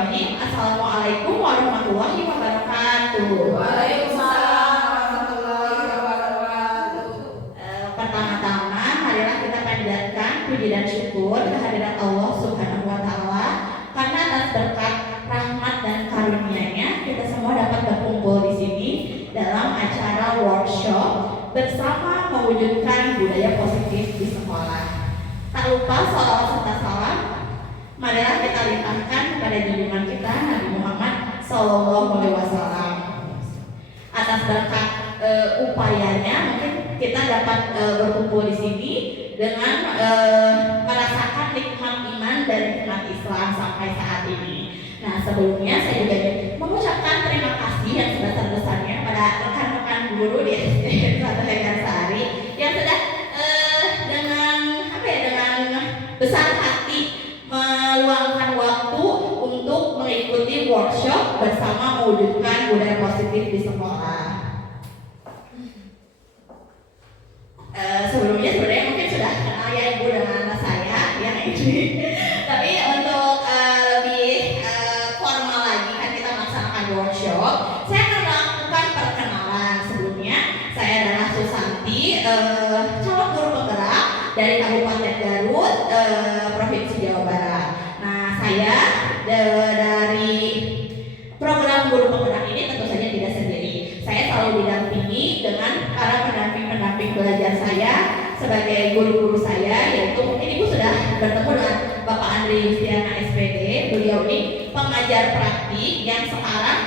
Bismillahirrahmanirrahim. Assalamualaikum warahmatullahi wabarakatuh. Waalaikumsalam warahmatullahi wabarakatuh. Pertama-tama, marilah kita panjatkan puji dan syukur kehadirat Allah Subhanahu wa Ta'ala, karena atas berkat rahmat dan karunia-Nya kita semua dapat berkumpul di sini dalam acara workshop bersama mewujudkan budaya positif di sekolah. Tak lupa sholawat serta salam marilah kita limpahkan kepada junjungan kita Nabi Muhammad SAW. Atas berkat upayanya mungkin kita dapat berkumpul di sini dengan merasakan nikmat iman dan nikmat Islam sampai saat ini. Nah, sebelumnya saya juga mengucapkan terima kasih yang sebesar-besarnya pada rekan-rekan guru di SD 1 Hekarsari yang sudah dengan besar hati meluangkan waktu untuk mengikuti workshop bersama mewujudkan budaya positif di sekolah. Sebelumnya sebenarnya mungkin sudah kenal ya Ibu dengan saya yang ini. Tapi untuk lebih formal lagi kan kita melaksanakan workshop, saya akan melakukan perkenalan. Sebelumnya saya adalah Susanti, calon guru penggerak dari Kabupaten Garut, Provinsi Jawa Barat. Nah, saya dari program guru penggerak ini tentu saja tidak sendiri. Saya selalu didampingi dengan para pendamping belajar saya sebagai guru-guru saya, yaitu mungkin Ibu sudah bertemu dengan Bapak Andri Yustiana SPD. Beliau ini pengajar praktik yang sekarang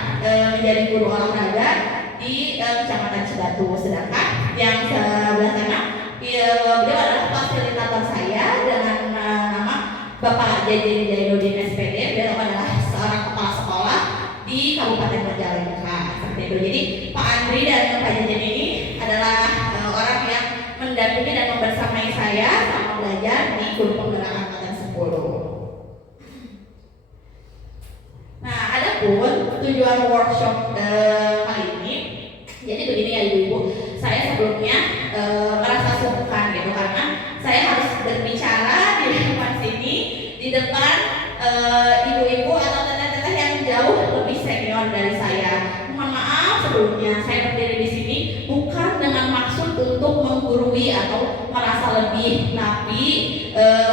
menjadi guru olahraga di Kecamatan Cibatu. Sedangkan yang sebelah sana beliau adalah fasilitator saya dengan nama Bapak Jajen Jainuddin SPD. Beliau adalah seorang kepala sekolah di Kabupaten Majalengka. Seperti itu. Jadi Pak Andri dan Pak Jajen ini adalah orang yang mendampingi dan membersamai saya sama belajar di guru penggerak angkatan 10. Nah, adapun tujuan workshop kali ini, jadi begini ya Ibu-Ibu, saya sebelumnya merasa sungkan gitu karena saya harus berbicara di depan sini, di depan ibu-ibu atau teteh-teteh yang jauh lebih senior dari saya. Mohon maaf sebelumnya, saya berdiri di sini bukan dengan maksud untuk menggurui atau merasa lebih, tapi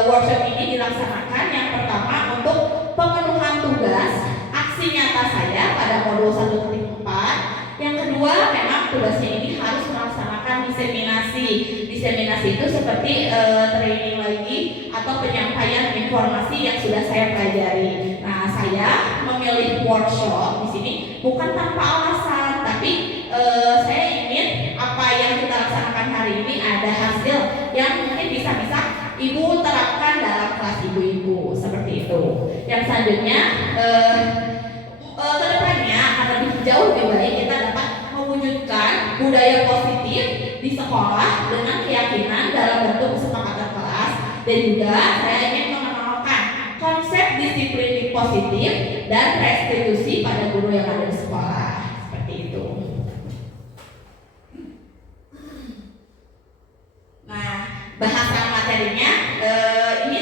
workshop ini dilaksanakan yang pertama untuk pemenuhan tugas aksi nyata saya pada modul 1.4. Yang kedua, memang tugasnya ini harus melaksanakan diseminasi. Diseminasi itu seperti training lagi atau penyampaian informasi yang sudah saya pelajari. Nah, saya memilih workshop di sini bukan tanpa alasan, tapi saya ingin apa yang kita laksanakan hari ini ada hasil yang mungkin bisa-bisa Ibu terapkan dalam kelas ibu-ibu seperti itu. Yang selanjutnya kedepannya akan jauh lebih baik kita dapat mewujudkan budaya positif di sekolah dengan keyakinan dalam bentuk kesepakatan kelas, dan juga saya ingin mengenalkan konsep disiplin positif dan restitusi pada guru yang ada di sekolah seperti itu. Nah, bahasan materinya ini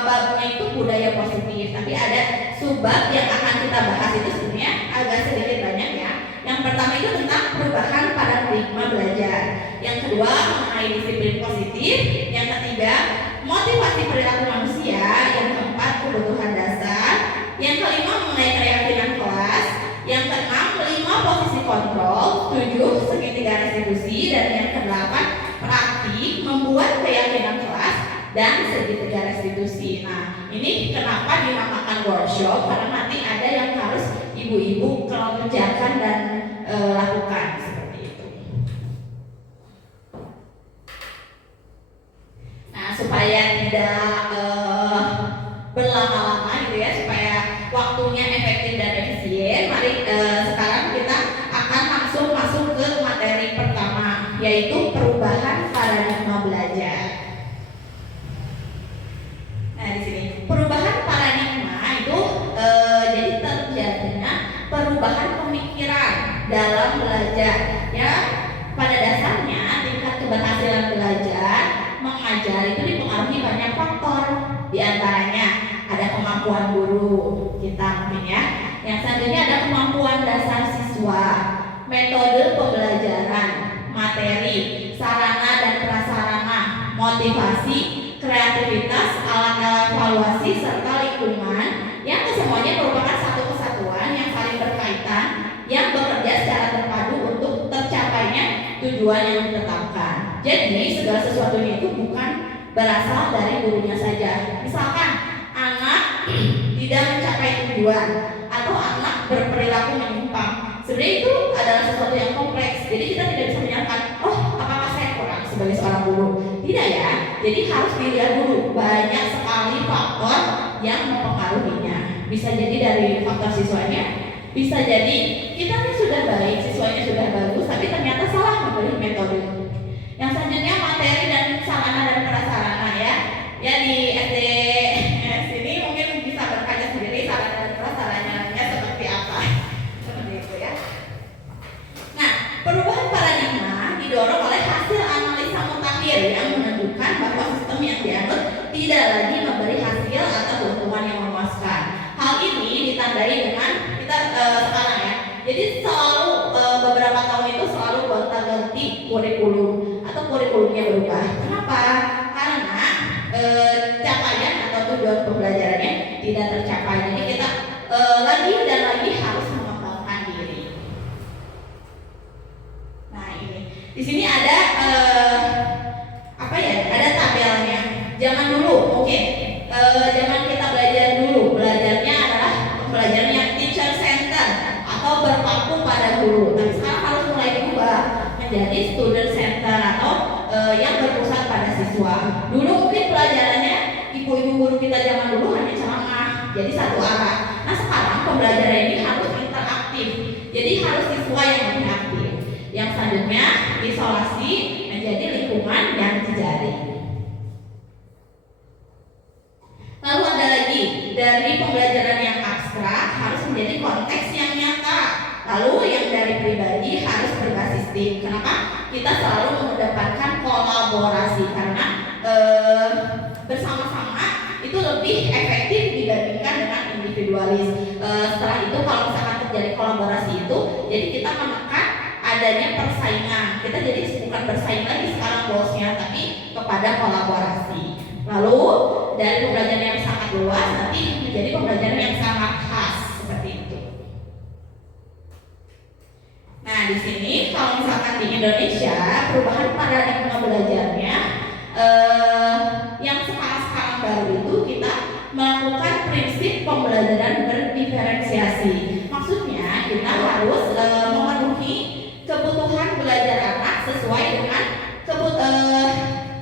babnya itu budaya positif, tapi ada subbab yang akan kita bahas itu sebenarnya agak sedikit banyak ya. Yang pertama itu tentang perubahan paradigma belajar. Yang kedua mengenai disiplin positif. Yang ketiga motivasi perilaku manusia. Yang keempat kebutuhan dasar. Yang kelima mengenai keyakinan kelas. Yang keenam 5 posisi kontrol. 7 segitiga restitusi. Dan yang kedelapan praktik membuat keyakinan kelas dan segitiga restitusi. Nah, ini kenapa dinamakan workshop? Karena nanti ada yang harus ibu-ibu kerjakan dan lakukan seperti itu. Nah, supaya tidak berlama-lama gitu ya, supaya waktunya efektif dan efisien, mari sekarang kita akan langsung masuk ke materi pertama, yaitu perubahan paradigma belajar. Nah, di sini perubahan paradigma itu jadi terjadinya perubahan pemikiran dalam belajar ya. Pada dasarnya tingkat keberhasilan belajar mengajar itu dipengaruhi banyak faktor. Di antaranya ada kemampuan guru kita mungkin ya. Yang selanjutnya ada kemampuan dasar siswa, metode pembelajaran, materi, sarana dan prasarana, motivasi, kreativitas, alat evaluasi, serta lingkungan yang kesemuanya merupakan satu kesatuan yang saling berkaitan yang bekerja secara terpadu untuk tercapainya tujuan yang ditetapkan. Jadi segala sesuatunya itu bukan berasal dari gurunya saja. Misalkan anak tidak mencapai tujuan atau anak berperilaku menyimpang, sebenarnya itu adalah sesuatu yang kompleks. Jadi kita tidak bisa menyatakan, oh apakah saya kurang sebagai seorang guru? Tidak ya. Jadi harus dilihat dulu, banyak sekali faktor yang mempengaruhinya. Bisa jadi dari faktor siswanya, bisa jadi kita nih sudah baik, siswanya sudah bagus, tapi ternyata salah memilih metode. Yang selanjutnya materi dan sarana dan prasarana ya. Ya di SD sini mungkin bisa berkaca sendiri sarana dan prasarananya seperti apa. Seperti itu ya. Nah, perubahan paradigma didorong oleh hasil analisa mutakhir yang menunjukkan bahwa sistem yang dianut tidak lagi memberi hasil atau keuntungan yang memuaskan. Hal ini ditandai dengan kita sekarang ya. Jadi selalu beberapa tahun itu selalu gonta-ganti kurikulum atau kurikulumnya berubah. Kenapa? Karena capaian atau tujuan pembelajarannya tidak tercapai. Jadi kita lagi dan lagi harus mengembangkan diri. Nah ini, di sini ada apa ya? Ada tabelnya. Zaman dulu, mungkin zaman kita belajar dulu, belajarnya adalah pembelajaran yang teacher center atau berpaku pada guru. Tapi sekarang harus mulai diubah menjadi student center atau yang berpusat pada siswa. Dulu mungkin pelajarannya ibu-ibu guru kita zaman dulu hanya ceramah, jadi satu arah. Nah sekarang pembelajaran ini harus interaktif, jadi harus siswa yang lebih aktif. Yang selanjutnya isolasi menjadi lingkungan yang jejaring. Lalu ada lagi, dari pembelajaran yang abstrak harus menjadi konteks yang nyata. Lalu yang dari pribadi harus berbasis tim. Kenapa? Kita selalu mengedepankan kolaborasi karena bersama-sama itu lebih efektif dibandingkan dengan individualis. Setelah itu kalau misalkan terjadi kolaborasi itu, jadi kita menekan adanya persaingan. Kita jadi bukan bersaing lagi sekarang bosnya, tapi kepada kolaborasi. Lalu dari pembelajaran yang sangat luas nanti menjadi pembelajaran yang sangat khas seperti itu. Nah di sini kalau misalkan di Indonesia perubahan paradigma belajarnya yang sekarang baru itu kita melakukan prinsip pembelajaran berdiferensiasi. Maksudnya kita harus memenuhi kebutuhan belajar anak sesuai dengan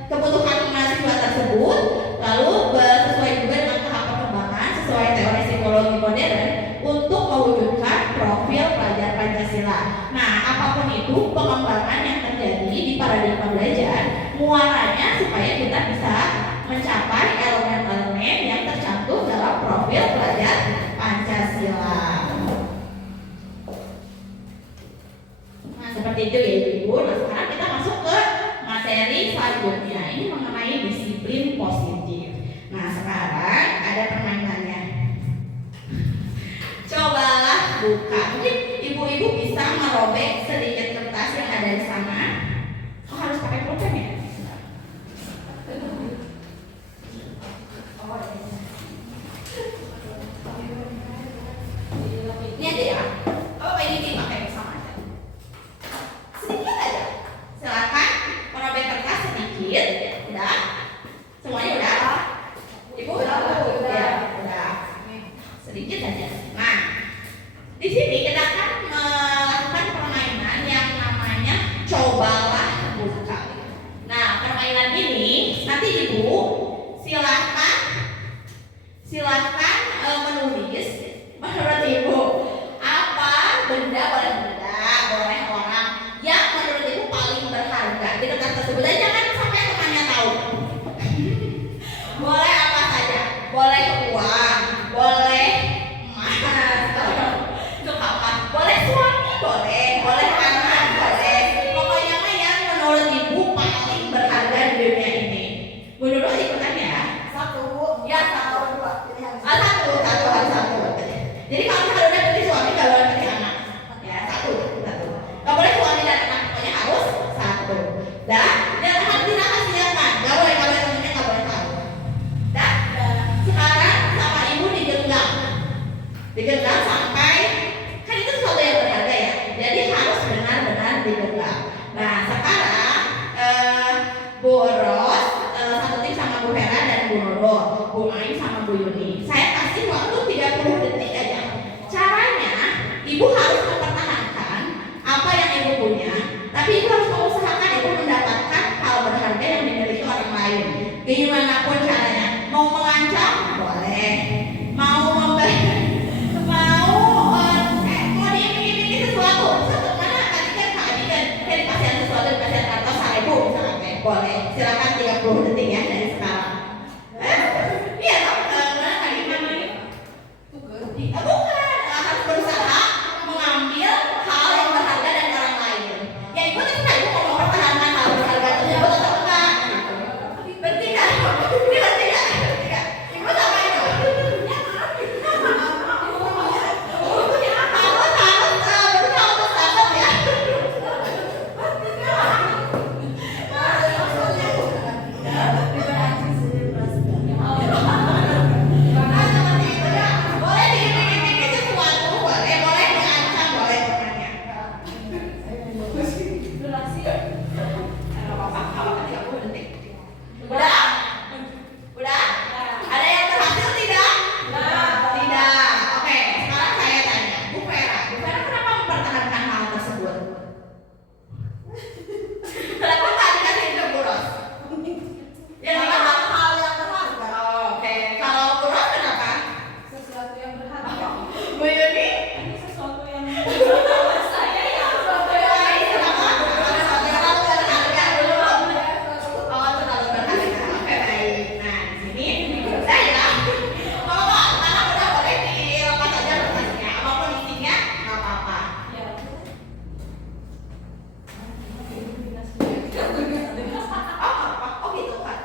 kebutuhan mahasiswa tersebut, lalu sesuai juga dengan tahap perkembangan sesuai teori psikologi modern untuk mewujudkan profil pelajar Pancasila. Nah, apapun itu pengembangan yang terjadi di paradigma belajar, muaranya supaya kita bisa mencapai elemen-elemen yang tercantum dalam profil pelajar Pancasila. Nah, seperti itu ya Ibu. Nah, sekarang kita masuk ke materi selanjutnya. Ini mengenai disiplin positif. Nah, sekarang ada permainannya. Cobalah buka. Mungkin ibu-ibu bisa merobek sedikit kertas yang ada di sana. Oh, harus pakai pulpen ya? Ini aja ya. Oh, ini dipakai bersama aja. Sedikit aja. Silakan merobek kertas sedikit. Udah? Semuanya udah? Ibu udah? Ya, udah. Sedikit aja. Nah, di sini kita akan melakukan permainan yang digenggam sampai, kan itu sesuatu yang berharga ya, jadi harus benar-benar digenggam. Nah sekarang Bu Ros satu tim sama Bu Vera dan Bu Nodo, Bu Ain sama Bu Yuni. Saya kasih waktu 30 detik aja. Caranya Ibu harus mempertahankan apa yang Ibu punya, tapi Ibu harus mengusahakan Ibu mendapatkan hal berharga yang dimiliki orang lain. Gimana pun caranya, mau mengancam boleh, mau mau diiming-imingi sesuatu mana tadi kan Kak Adi kan dikasih sesuatu, dikasih kartu 1.000 misalnya, boleh, silakan 30 detik ya dari sekarang. Iya dong, mana tadi namanya? Bukan, harus berusaha mengambil hal yang berharga dari orang lain. Ya Ibu terserah Ibu mau mempertahankan hal berharga tersebut atau enggak. Berarti enggak? Ini berarti enggak? Ibu sama itu. Harus berusaha untuk dapat ya. Boleh diiming-imingi sesuatu, boleh diancam, boleh pokoknya. Nggak apa-apa, kalau 30 detik. Udah? Udah? Ada yang berhasil tidak? Tidak. Oke, sekarang saya tanya, Bu Vera kenapa mempertahankan hal tersebut? Kenapa nggak dikasih ke Bu Ros? Ya, hal yang berharga. Oke, kalau Bu Ros kenapa? Sesuatu yang berharga. Bu Yuni? Ini sesuatu yang Saya ya. Sesuatu yang kenapa? Sesuatu yang terlalu berharga dulu. Oh, terlalu berharga. Oke, baik. Nah, di sini saya kalau tanah udah boleh dilepas aja letaknya. Apapun isinya, nggak apa-apa. ya. Oh gitu kan.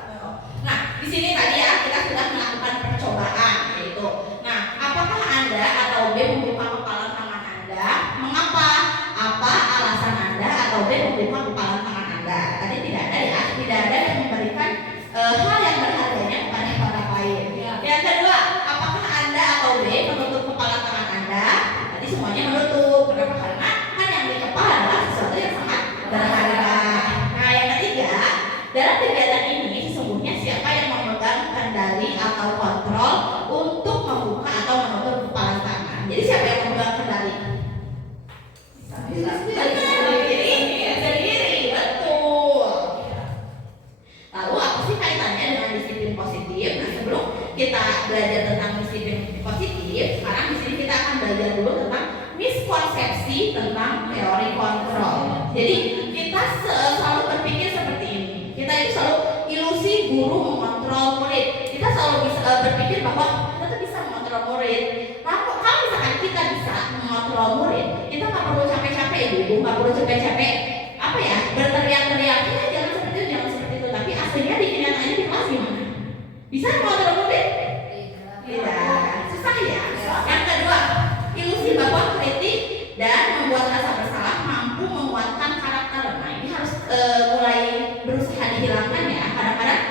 Nah, di sini tadi ya kita sudah melakukan percobaan yaitu. Nah, apakah Anda atau B membuka kepalan tangan Anda? Mengapa? Apa alasan Anda atau B membuka kepalan tangan Anda? Tadi tidak ada ya, tidak ada yang memberikan hal yang berharganya kepada orang lain. Yang kedua, apakah Anda atau B menutup kepalan tangan Anda? Tadi semuanya menutup. Kenapa? Karena kan yang di kepala adalah sesuatu yang sangat berharga. Nah, yang ketiga, dalam kegiatan ini sesungguhnya siapa yang memegang kendali atau kontrol untuk membuka atau menutup kepalan tangan? Jadi siapa yang memegang kendali? Sendiri, betul. Lalu apa sih kaitannya dengan disiplin positif? Nah, sebelum kita belajar tentang disiplin positif, sekarang di sini kita akan belajar dulu tentang miskonsepsi tentang teori kontrol. Jadi kita selalu berpikir seperti ini. Kita itu selalu ilusi guru mengontrol murid. Kita selalu bisa berpikir bahwa kita tuh bisa mengontrol murid. Nah, kalau misalkan kita bisa mengontrol murid, kita nggak perlu capek-capek ibu, nggak perlu capek-capek apa ya berteriak-teriak, jangan seperti itu, jangan seperti itu. Tapi aslinya di kenyataannya di kelas gimana? Bisa mengontrol murid? Tidak, susah ya. Yang kedua, ilusi bahwa kritik dan membuat rasa bersalah mampu menguatkan karakter. Nah, ini harus mulai berusaha dihilangkan ya. Kadang-kadang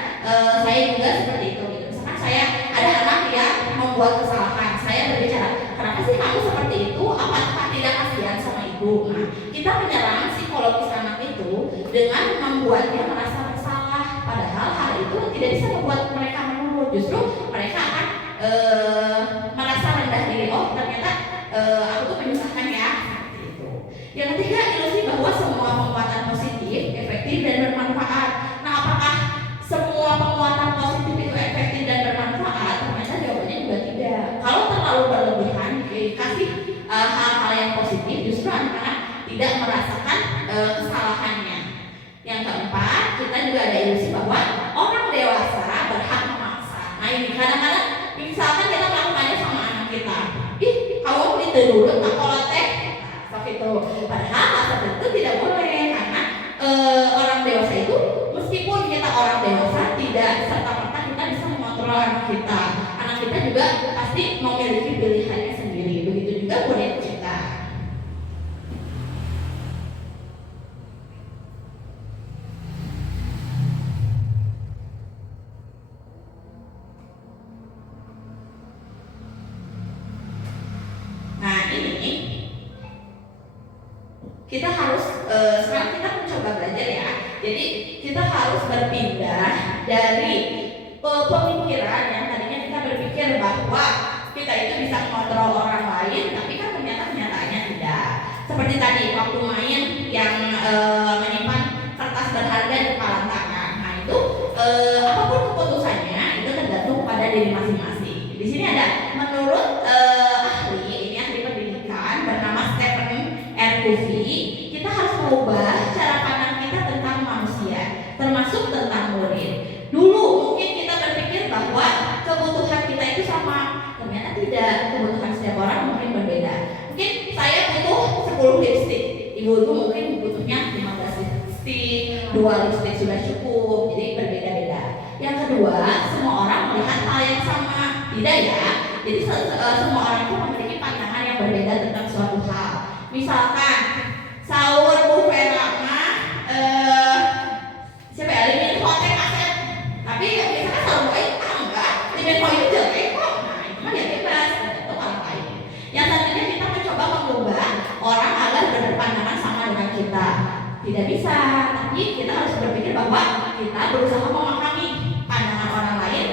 saya juga seperti itu gitu. Misalkan saya ada anak yang membuat kesalahan, saya berbicara, kenapa sih kamu seperti itu? Apakah tidak kasihan sama ibu? Nah, kita menyerang psikologis anak itu dengan membuatnya merasa bersalah. Padahal hal itu tidak bisa membuat mereka menurut. Justru mereka akan merasa rendah diri. Oh, ternyata aku tuh menyusahkan ya. Gitu. Yang ketiga, ilusi bahwa semua penguatan positif, efektif dan bermanfaat. Nah, apakah semua penguatan positif itu efektif dan bermanfaat? Ternyata jawabannya juga tidak. Kalau terlalu berlebihan dikasih hal-hal yang positif, justru anak-anak tidak merasakan kesalahannya. Yang keempat, kita juga ada ilusi bahwa orang dewasa berhak memaksa. Nah, ini kadang-kadang misalkan kita melakukannya sama anak kita, kamu itu dulu tak kalau teh, seperti itu. Padahal seperti itu tidak boleh karena orang dewasa itu meskipun kita orang dewasa tidak serta-merta kita bisa mengontrol anak kita. Anak kita juga pasti memiliki pilihannya sendiri. Begitu juga murid kita. berpindah dari pemikiran yang tadinya kita berpikir bahwa kita itu bisa mengontrol orang lain, tapi kan ternyata kenyataannya tidak. Seperti tadi waktu main yang menyimpan kertas berharga di kepala tangan. Nah itu apapun keputusannya itu tergantung pada diri masing-masing. Di sini ada menurut ahli pendidikan bernama Stephen R. Covey, kita harus mengubah cara pandang kita tentang manusia, termasuk tentang murid. Dulu mungkin kita berpikir bahwa kebutuhan kita itu sama, ternyata tidak. Kebutuhan setiap orang mungkin berbeda. Mungkin saya butuh 10 lipstick, ibu itu mungkin butuhnya 15 lipstick, 2 lipstick sudah cukup, jadi berbeda-beda. Yang kedua, semua orang melihat hal yang sama, tidak ya? Jadi semua orang itu memiliki pandangan yang berbeda tentang suatu hal. Misalkan sahur Bu Vera siapa ya, Limin Hotek Asep, tapi misalkan sahur baik enggak, Limin Hotek itu jelek kok. Nah itu mah ya bebas, tergantung orang lain. Yang satunya kita mencoba mengubah orang agar berpandangan sama dengan kita. Tidak bisa, tapi kita harus berpikir bahwa kita berusaha memahami pandangan orang lain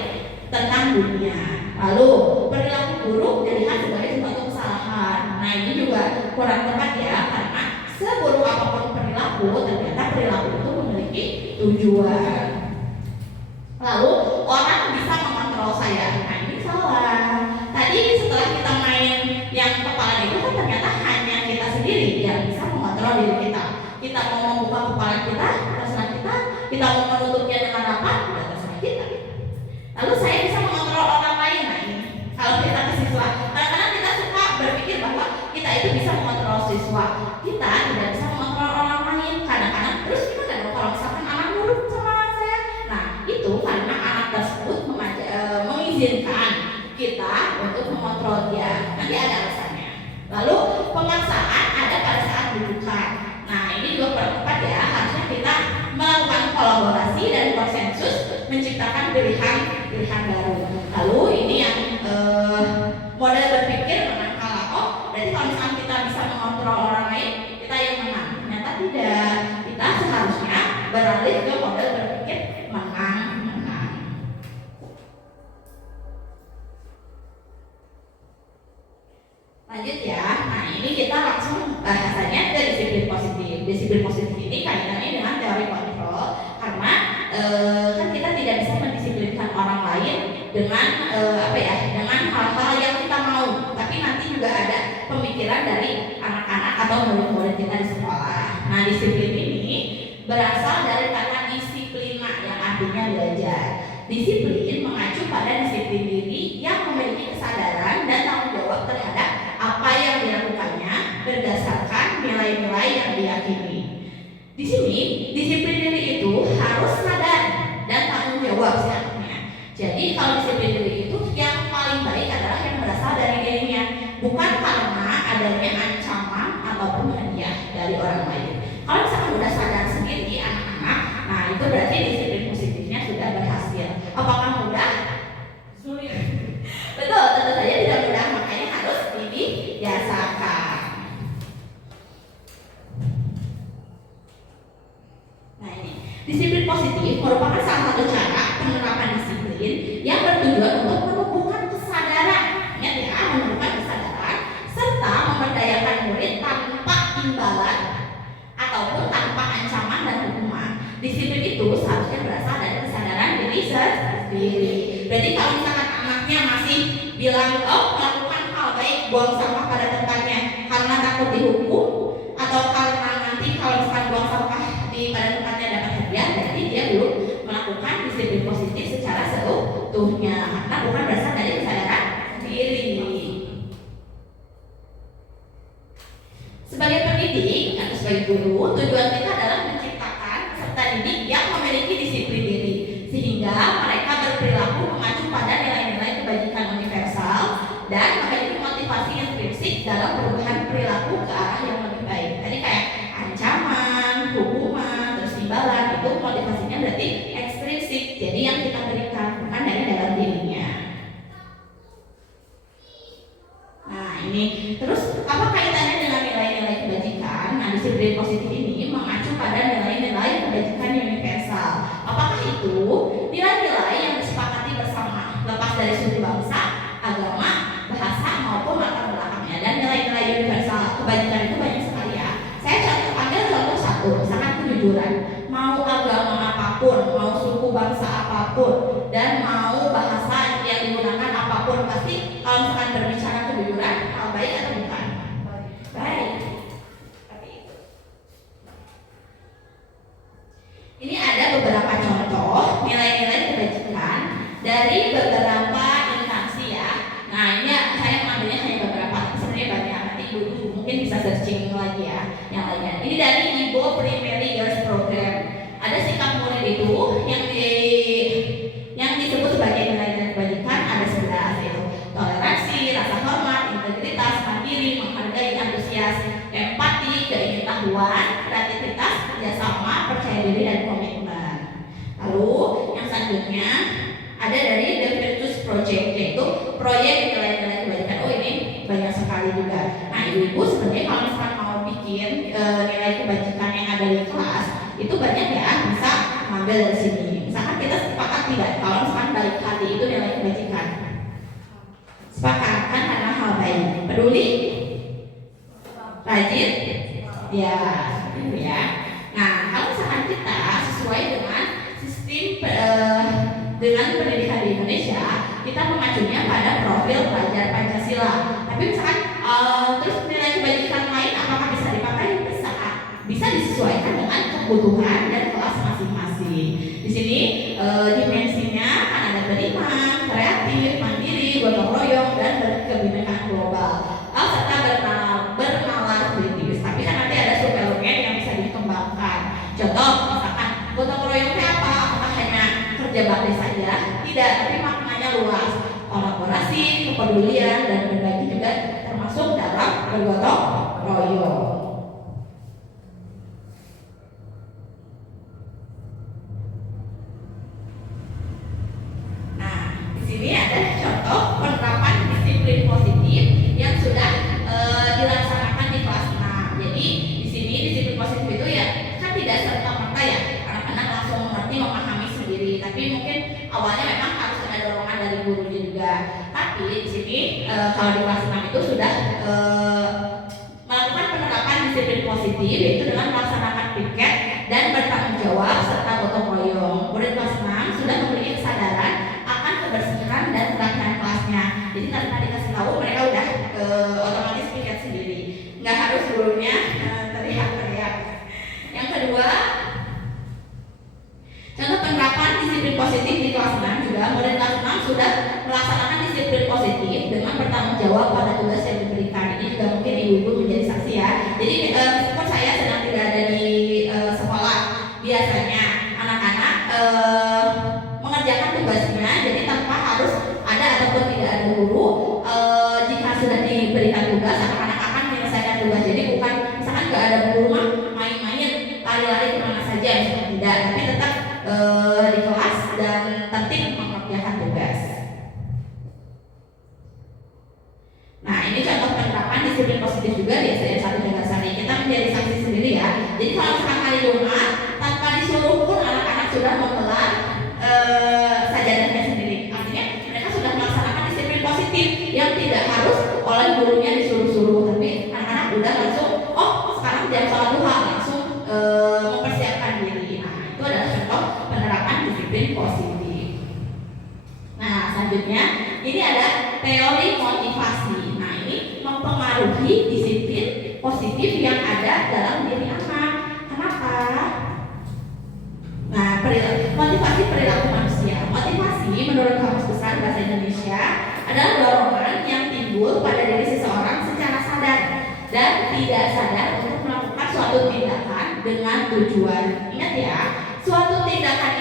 tentang dunia. Lalu perilaku buruk dilihat sebagai suatu kesalahan. Nah ini juga kurang tepat ya, karena seburuk apapun perilaku, ternyata perilaku itu memiliki tujuan. Lalu orang bisa mengontrol saya. Nah ini salah. Tadi setelah kita main yang kepala itu kan ternyata hanya kita sendiri yang bisa mengontrol diri kita. Kita mau membuka kepala kita, terserah kita mau menutupnya dengan rapat, sudah terserah kita. Lalu saya bisa mengontrol orang lain. Nah ini kalau kita ke siswa, kadang-kadang kita suka berpikir bahwa kita itu bisa mengontrol siswa. Kita tidak bisa mengontrol orang lain. Kadang-kadang terus kita kan kalau misalkan anak nurut sama saya, nah itu karena anak tersebut mengizinkan kita untuk mengontrol dia. Nanti ada alasannya. Lalu pemaksaan ada pada saat dudukan. Nah ini juga kurang tepat ya. Harusnya kita melakukan kolaborasi dan konsensus menciptakan pilihan baru. Lalu ini yang model berpikir menang kalah. Oh, berarti kalau misalnya kita bisa mengontrol orang lain, kita yang menang. Ternyata tidak. Kita seharusnya beralih ke model berpikir menang. Lanjut ya. Nah ini kita langsung bahasanya ke disiplin positif. Disiplin positif ini kaitannya dengan teori kontrol, karena kan kita tidak bisa mendisiplinkan orang lain dengan dengan hal-hal yang kita mau, tapi nanti juga ada pemikiran dari anak-anak atau murid-murid kita di sekolah. Nah disiplin ini berasal dari kata disiplina yang artinya belajar. Disiplin mengacu pada disiplin diri yang memiliki kesadaran dan tanggung jawab terhadap apa yang dilakukannya berdasarkan nilai-nilai yang diyakini. Di sini disiplin diri itu harus sadar dan tanggung jawab seharusnya. Jadi kalau disiplin diri itu yang paling baik adalah yang berasal dari dirinya, bukan karena adanya ancaman ataupun hadiah dari orang lain. Kalau misalkan udah sadar sendiri anak-anak, nah itu berarti disiplin positifnya sudah berhasil. Apakah mudah? Sulit. Betul, tentu saja tidak mudah, makanya harus dibiasakan. Nah ini, disiplin positif merupakan salah satu cara penerapan disiplin yang bertujuan untuk menumbuhkan kesadaran, ingat ya, menumbuhkan kesadaran serta memberdayakan murid tanpa imbalan ataupun tanpa ancaman dan hukuman. Disiplin itu seharusnya berasal dari kesadaran diri sendiri. Berarti kalau misalkan anaknya masih bilang, oh melakukan hal baik, buang sampah pada tempatnya karena takut dihukum, atau karena nanti kalau misalkan buang sampah pada tempatnya dapat hadiah, berarti dia belum melakukan disiplin positif secara seutuhnya, karena bukan berasal dari kesadaran diri. Sebagai pendidik atau sebagai guru, tujuan kita adalah menciptakan peserta didik yang memiliki disiplin diri, sehingga mereka berperilaku mengacu pada nilai-nilai kebajikan universal dan memiliki motivasi intrinsik dalam perubahan perilaku ke arah yang lebih baik. Tadi kayak ancaman, hukuman, terus imbalan, itu motivasinya berarti ekstrinsik, jadi yang kita berikan bukan dari dalam dirinya. Nah ini terus apa kaitannya dengan nilai-nilai kebajikan? Nah disiplin positif ini mengacu pada nilai-nilai kebajikan universal. Apakah kebajikan itu banyak sekali ya. Saya ambil contoh satu, misalkan kejujuran. Mau agama apapun, mau suku bangsa apapun, dan mau bahasa yang digunakan apapun, pasti kalau misalkan berbicara kejujuran, hal baik atau bukan? Baik. Seperti itu. Ini ada beberapa contoh nilai-nilai kebajikan dari beberapa instansi ya. Nah ini saya mengambilnya hanya beberapa, tapi sebenarnya banyak. Nanti ibu mungkin bisa searching lagi ya yang lainnya. Ini dari Ibo Primary Years Program. Ada sikap murid itu yang disebut sebagai nilai-nilai kebajikan ada 11, yaitu toleransi, rasa hormat, integritas, mandiri, menghargai, antusias, empati, keingintahuan, kreativitas, kerjasama, percaya diri, dan komitmen. Lalu yang selanjutnya ada dari The Virtuous Project, yaitu proyek nilai-nilai kebajikan. Oh ini banyak sekali juga. Nah ibu-ibu sebenarnya kalau misalkan mau bikin nilai kebajikan yang ada di kelas itu banyak ya, bisa ngambil dari sini. Misalkan kita sepakat tidak kalau misalkan baik hati itu nilai kebajikan. Sepakat kan karena hal baik. Peduli, rajin, ya, gitu ya. Nah kalau misalkan kita sesuai dengan sistem dengan pendidikan di Indonesia, kita mengacunya pada profil pelajar Pancasila. Tapi misalkan terus nilai kebajikan lain apakah bisa dipakai? Bisa disesuaikan dengan kebutuhan dan kelas masing-masing. Di sini dimensinya kan ada beriman, kreatif, mandiri, gotong royong, dan berkebinekaan global. Serta bernalar kritis. Tapi kan nanti ada sub-elemen yang bisa dikembangkan. Contoh, misalkan gotong royongnya apa? Apakah hanya kerja bakti saja? Tidak, tapi maknanya luas. Kolaborasi, kepedulian, dan berbagi juga termasuk dalam bergotong royong. Ini ada contoh penerapan disiplin positif yang sudah dilaksanakan di kelas 6. Jadi di sini disiplin positif itu ya kan tidak serta-merta ya anak-anak langsung mengerti, memahami sendiri. Tapi mungkin awalnya memang harus ada dorongan dari gurunya juga. Tapi di sini kalau di kelas 6 itu sudah melakukan penerapan disiplin positif, yaitu dengan melaksanakan piket dan bertanggung jawab serta gotong royong. Murid kelas 6 sudah memiliki kesadaran kebersihan dan pelatihan kelasnya. Jadi tanpa dikasih tahu mereka udah otomatis piket sendiri. Nggak harus gurunya teriak-teriak. Yang kedua, contoh penerapan disiplin positif di kelas 6 juga. Murid kelas 6 sudah melaksanakan disiplin positif dengan bertanggung jawab pada tugas yang diberikan. Ini juga mungkin ibu-ibu menjadi saksi ya. Jadi meskipun saya sedang tidak ada di sekolah, biasanya anak-anak mengerjakan tugasnya, jadi tanpa harus ada ataupun tidak ada guru. Jika sudah diberikan tugas, anak-anak akan menyelesaikan tugas. Jadi bukan misalkan nggak ada guru mah main-main lari-lari kemana saja, misalkan tidak, tapi tetap di kelas dan tertib mengerjakan tugas. Nah ini contoh penerapan disiplin positif juga di SDN 1 Jagasari. Kita menjadi saksi sendiri ya. Jadi kalau misalkan hari Jumat tanpa disuruh pun anak-anak sudah menggelar sajadahnya sendiri. Artinya mereka sudah melaksanakan disiplin positif yang tidak harus oleh gurunya disuruh-suruh, tapi anak-anak udah langsung sekarang jam sholat duha langsung mempersiapkan diri. Nah itu adalah contoh penerapan disiplin positif. Nah selanjutnya ini ada teori motivasi. Nah ini mempengaruhi disiplin positif yang ada dalam diri anak. Kenapa? Nah, motivasi perilaku manusia. Motivasi menurut Kamus Besar Bahasa Indonesia adalah dorongan yang timbul pada diri seseorang secara sadar dan tidak sadar untuk melakukan suatu tindakan dengan tujuan. Ingat ya, suatu tindakan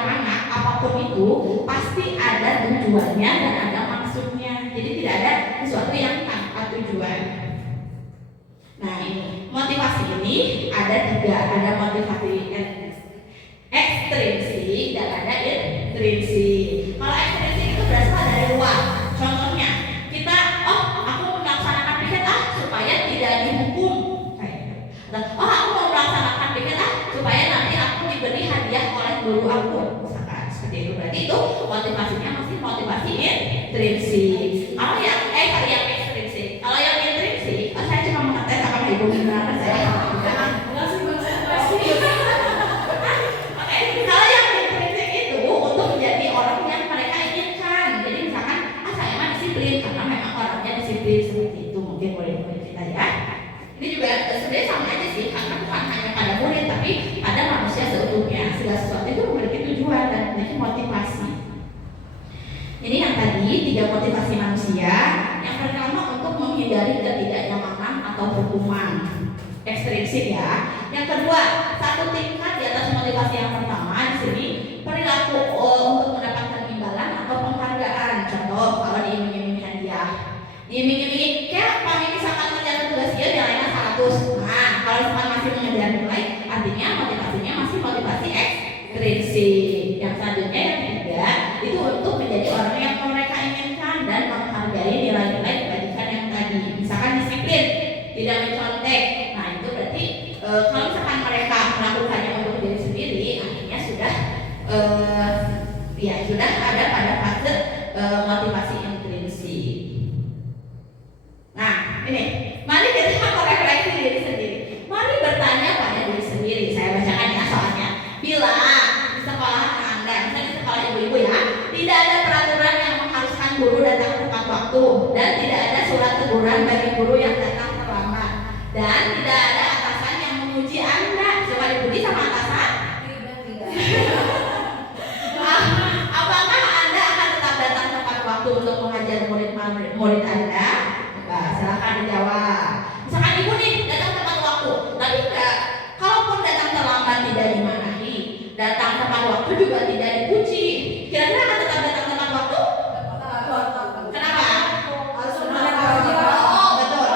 anak apapun itu pasti ada tujuannya dan ada maksudnya. Jadi tidak ada sesuatu yang tanpa tujuan. Nah ini motivasi ini ada 3, ada motivasi ekstrinsik dan ada intrinsik. Kalau ekstrinsik itu berasal dari luar. Contohnya, kita aku melaksanakan piket supaya tidak dihukum. Aku mau melaksanakan piket supaya nanti aku diberi hadiah oleh guru aku. Misalkan seperti itu. Berarti itu motivasinya masih motivasi intrinsik. Kalau yang ekstrinsik. Kalau yang intrinsik, saya disiplin karena memang orangnya disiplin seperti itu, mungkin murid-murid kita ya. Ini juga sebenarnya sama aja sih, karena bukan hanya pada murid tapi pada manusia seutuhnya. Segala sesuatu itu memiliki tujuan dan memiliki motivasi. Ini yang tadi 3 motivasi manusia. Yang pertama untuk menghindari ketidaknyamanan atau hukuman ekstrinsik ya. Yang kedua, satu tingkat di atas motivasi yang pertama di sini perilaku untuk mendapatkan imbalan atau penghargaan. Contoh kalau diiming-imingi hadiah, diiming-imingi kayak Pak misalkan mengerjakan tugas dia nilainya 100. Nah kalau misalkan masih mengejar nilai, artinya motivasinya masih motivasi ekstrinsik. Yang selanjutnya yang ketiga itu untuk menjadi orang yang mereka inginkan dan menghargai nilai-nilai kebajikan yang tadi. Misalkan disiplin, tidak mencontek. Nah itu berarti kalau misalkan mereka melakukannya untuk diri sendiri, akhirnya sudah ya sudah ada pada fase motivasi intrinsik. Nah ini, mari kita merefleksi diri sendiri. Mari bertanya pada diri sendiri. Saya bacakan ya soalnya. Bila di sekolah Anda, misalnya di sekolah ibu-ibu ya, tidak ada peraturan yang mengharuskan guru datang tepat waktu dan tidak ada surat teguran bagi guru yang datang terlambat dan tidak ada atasan yang memuji Anda. Coba dipuji sama atasan? Apakah Anda akan tetap datang tepat waktu untuk mengajar murid Anda? Coba silakan dijawab. Misalkan ibu nih datang tepat waktu, tapi enggak. Kalaupun datang terlambat tidak dimarahi, datang tepat waktu juga tidak dipuji. Kira-kira akan tetap datang tepat waktu? Kenapa? Oh betul.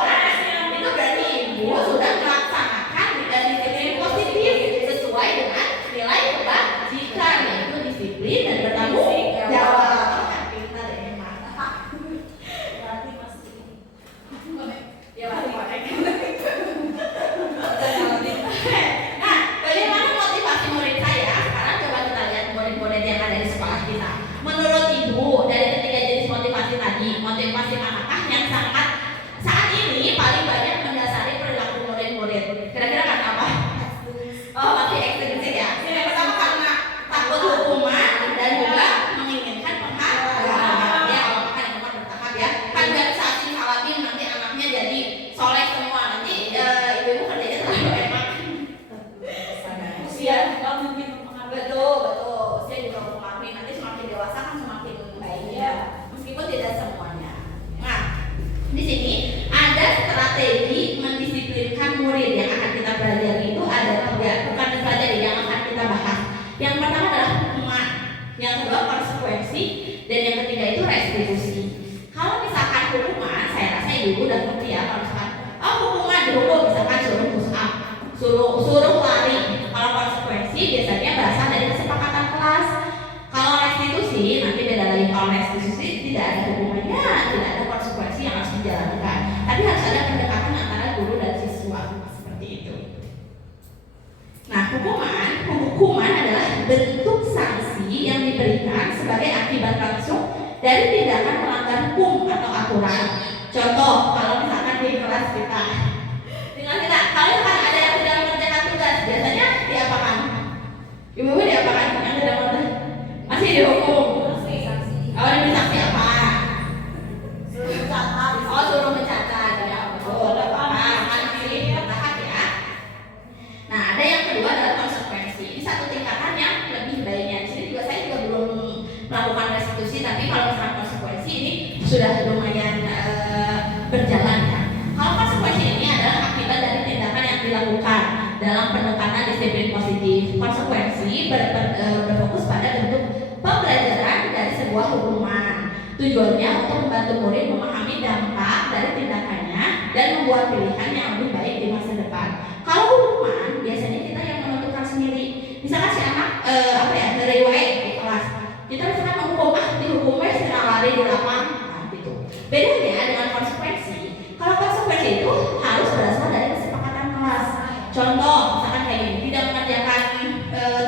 Itu berarti ibu sudah melaksanakan disiplin positif sesuai dengan nilai kebajikan, yaitu disiplin dan bertanggung jawab. Pintar ini Mas. Berarti masih Ya Mas. Nah, bagaimana motivasi murid saya? Sekarang coba kita lihat murid-murid yang ada di sekolah kita. Menurut ibu, dari ketiga jenis motivasi tadi, motivasi manakah yang sangat saat ini paling banyak mendasari perilaku murid-murid? Kira-kira kan apa? Oh, masih ekstrinsik ya. Yang pertama karena takut hukuman dan juga menginginkan penghargaan. Ya, kalau kan yang bertahap ya. Kan nggak bisa asing khawatir nanti anaknya jadi soleh semua, nanti ibu-ibu kerjanya terlalu enak. Usia nggak mungkin mempengaruhi. betul, usia juga mempengaruhi. Nanti semakin dewasa kan semakin baik ya, meskipun tidak semuanya. Nah, di sini ada strategi mendisiplinkan murid yang akan kita pelajari. Itu ada 3, bukan dipelajari, yang akan kita bahas. Yang pertama adalah hukuman, yang kedua konsekuensi, dan yang ketiga itu restitusi. Kalau misalkan hukuman, saya rasa ibu udah ngerti ya. Kalau misalkan hukuman dihukum, misalkan suruh push up, suruh lari. Kalau konsekuensi biasanya berasal dari kesepakatan kelas. Kalau restitusi nanti beda lagi. Kalau restitusi tidak ada hukumannya, tidak ada konsekuensi yang harus dijalankan, tapi harus ada pendekatan antara guru dan siswa seperti itu. Nah, hukuman adalah bentuk sanksi yang diberikan sebagai akibat langsung dari tindakan melanggar hukum atau aturan. Contoh, kalau misalkan di kelas kita, kalau misalkan ada yang tidak mengerjakan tugas, biasanya diapakan? Ibu-ibu diapakan? Yang tidak mengerjakan masih dihukum. Oh, diberi sanksi apa? Suruh mencatat ya. Betul. Masih bertahap ya. Nah, ada yang kedua adalah konsekuensi. Ini satu tingkatan yang lebih baiknya. Di sini juga saya juga belum melakukan restitusi, tapi kalau misalkan konsekuensi ini sudah lumayan berjalan ya. Kalau konsekuensi ini adalah akibat dari tindakan yang dilakukan dalam pendekatan disiplin positif. Konsekuensi berfokus pada bentuk pembelajaran dari sebuah hukuman. Tujuannya untuk membantu murid memahami dampak dari tindakannya dan membuat pilihan yang lebih baik di masa depan. Kalau hukuman biasanya kita yang menentukan sendiri. Misalkan si anak ngeriwayat di kelas, kita misalkan menghukum dihukumnya sedang lari di lapangan, nah gitu. Bedanya dengan konsekuensi. Kalau konsekuensi itu harus berasal dari kesepakatan kelas. Contoh, misalkan kayak gini, tidak mengerjakan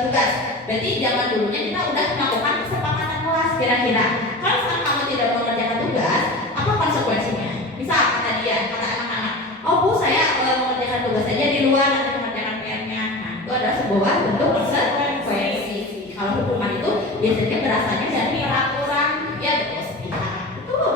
tugas. Berarti zaman dulunya kita udah melakukan kesepakatan kelas kira-kira. Kalau misalkan kamu tidak mengerjakan tugas, apa konsekuensinya? Misal kata anak-anak, oh Bu, saya mengerjakan tugas saja di luar, nanti mengerjakan PR-nya. Nah, itu adalah sebuah bentuk konsekuensi. Kalau hukuman itu biasanya berasalnya dari peraturan, ya betul sepihak. Betul.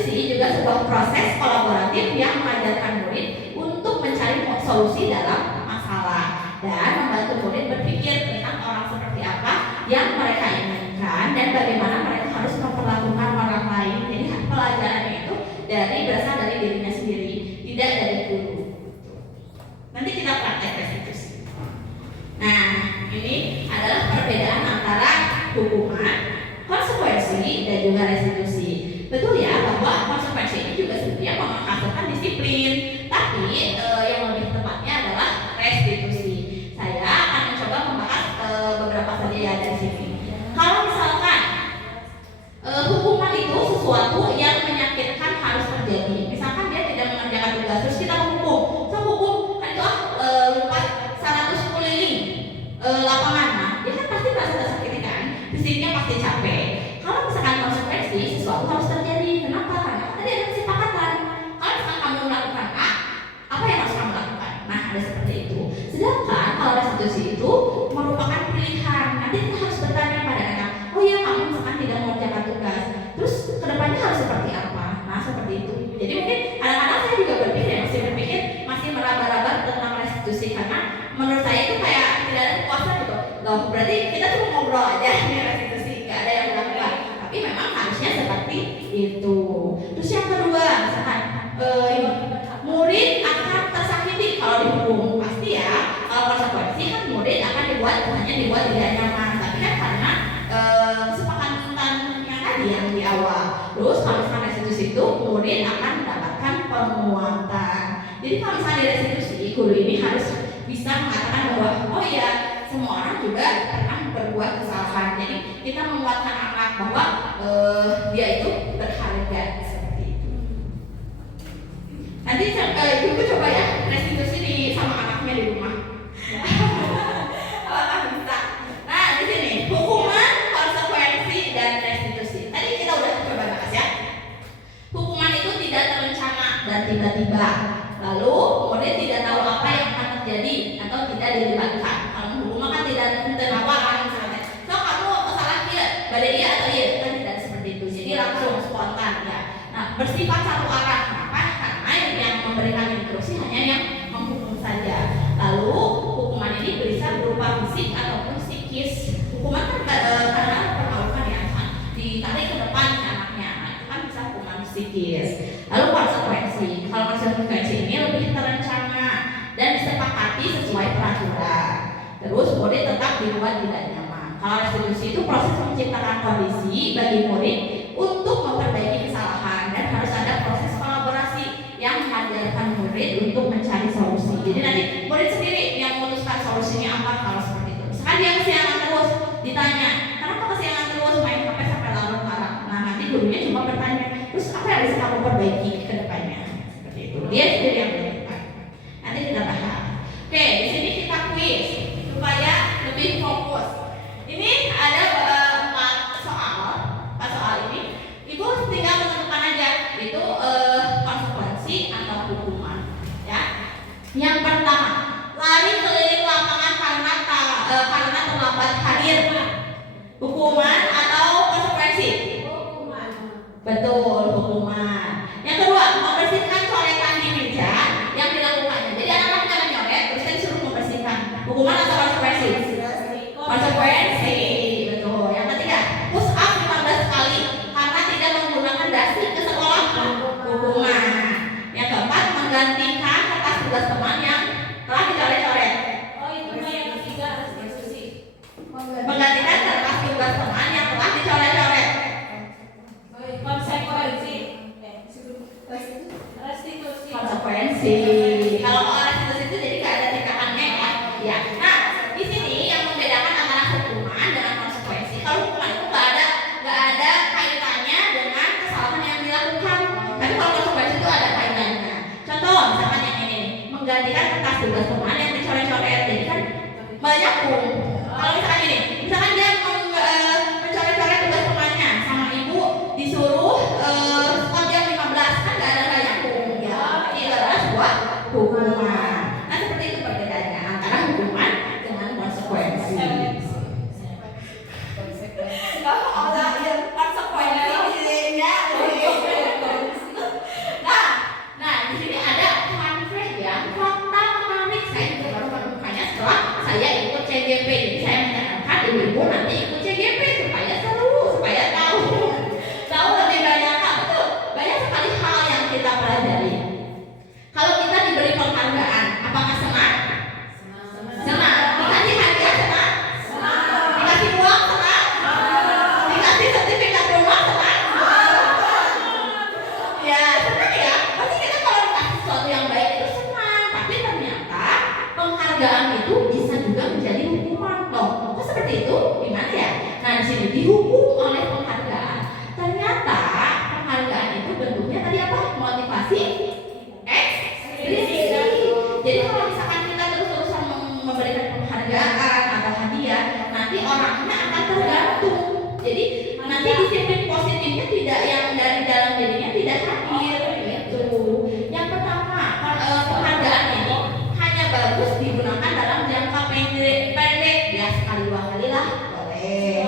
restitusi juga sebuah proses kolaboratif yang mengajarkan murid untuk mencari solusi dalam masalah dan membantu murid berpikir tentang orang seperti apa yang mereka inginkan dan bagaimana mereka harus memperlakukan orang lain. Jadi pelajarannya itu berasal dari dirinya sendiri, tidak dari guru. Nanti kita praktek restitusi. Nah, ini adalah perbedaan antara hukuman, konsekuensi, dan juga restitusi. Betul ya bahwa konsekuensi ini juga sebenarnya menghasilkan disiplin, tapi yang lebih tepatnya adalah restitusi. Saya akan mencoba membahas beberapa saja ya dari sini. Kalau misalkan hukuman itu sesuatu yang menyakitkan harus terjadi. Misalkan dia tidak mengerjakan tugas, terus kita menghukum. So hukum kan itu lompat 100 keliling lapangan. Nah, dia kan pasti merasa tersakiti kan, fisiknya pasti capek. Kalau misalkan konsekuensi, sesuatu harus terjadi. Kenapa? Karena tadi ada kesepakatan. Kalau misalkan kamu melakukan A, apa yang harus kamu lakukan? Nah, ada seperti itu. Sedangkan kalau restitusi itu merupakan pilihan. Nanti kita harus bertanya pada anak, oh ya kamu misalkan tidak mengerjakan tugas, terus kedepannya harus seperti apa? Nah, seperti itu. Jadi mungkin kadang-kadang saya juga masih masih meraba-raba tentang restitusi karena menurut saya itu kayak tidak ada kepuasan gitu. Loh, berarti kita cuma ngobrol aja ini restitusi, nggak ada yang melakukan. Tapi memang harusnya seperti itu. Terus yang kedua, misalkan murid akan tersakiti kalau dihukum, pasti ya. Kalau konsekuensi kan murid akan hanya dibuat tidak nyaman. Tapi kan karena kesepakatan yang tadi yang di awal. Terus kalau misalkan restitusi itu murid akan mendapatkan penguatan. Jadi kalau misalnya di restitusi, guru ini harus bisa mengatakan bahwa oh ya semua orang juga pernah berbuat kesalahan. Jadi kita menguatkan anak bahwa dia itu berharga seperti itu. Nanti ibu coba ya restitusi sama anaknya di rumah. Apakah bisa? Nah di sini hukuman, konsekuensi, dan restitusi. Tadi kita udah coba bahas ya. Hukuman itu tidak terencana dan tiba-tiba. Lalu murid tidak tahu apa yang akan terjadi atau tidak dilibatkan. Kalau hukuman kan tidak ternawaran misalnya. So kamu salah dia, badai iya atau iya kan tidak seperti itu. Jadi langsung spontan ya. Nah bersifat satu arah. Kenapa? Karena yang memberikan instruksi hanya yang menghukum saja. Lalu hukuman ini bisa berupa fisik ataupun psikis. Hukuman kan karena permalukan ya, ditarik ke depan anaknya. Nah, itu kan bisa hukuman psikis. Lalu konsekuensi. Kalau konsekuensi ini lebih terencana dan disepakati sesuai peraturan. Terus murid tetap dibuat tidak nyaman. Kalau restitusi itu proses menciptakan kondisi bagi murid untuk memperbaiki kesalahan dan harus ada proses kolaborasi yang mengajarkan murid untuk mencari solusi. Jadi nanti murid sendiri yang memutuskan solusinya apa kalau seperti itu. Misalkan dia kesiangan terus, ditanya, kenapa kesiangan terus main HP sampai larut malam? Nah nanti gurunya cuma bertanya, terus apa yang bisa kamu perbaiki ke depannya? Seperti itu. Dia sendiri yang menentukan. Nanti kita bahas. Oke, di sini kita quiz supaya lebih fokus. Ini ada 4 soal. 4 soal ini ibu tinggal menentukan aja itu konsekuensi atau hukuman. Ya. Yang pertama, lari keliling lapangan karena terlambat hadir. Hukuman atau konsekuensi? Hukuman. Betul, hukuman. Yang kedua, membersihkan coretan di meja yang dilakukannya. Jadi anak-anak jangan nyoret, terus saya disuruh membersihkan. Hukuman atau konsekuensi? Konsekuensi. Betul. Yang ketiga, push up 15 kali karena tidak menggunakan dasi ke sekolah. Hukuman. Yang keempat, menggantikan kertas tugas teman yang telah dicoret-coret. Oh itu mah yang ketiga restitusi. Menggantikan kertas tugas teman yang telah dicoret-coret. Konsekuensi. Restitusi. Konsekuensi. Kalau restitusi itu jadi nggak ada tindakannya ya. Ya. Nah di sini yang membedakan antara hukuman dengan konsekuensi. Kalau hukuman itu nggak ada kaitannya dengan kesalahan yang dilakukan. Tapi kalau konsekuensi itu ada kaitannya. Contoh misalkan yang ini menggantikan kertas tugas teman yang dicoret-coret. Jadi kan banyak kalau misalkan ini, misalkan dia mencoret-coret tugas temannya sama ibu disuruh skor jam 15 kan nggak ada nyambung ya. Ini adalah sebuah hukuman. Nah seperti itu perbedaannya antara hukuman dengan konsekuensi. Kalau ada yang konsekuensi ya. positifnya tidak, yang dari dalam dirinya tidak hadir gitu. Yang pertama, penghargaan ini hanya bagus digunakan dalam jangka pendek ya, sekali dua kali lah boleh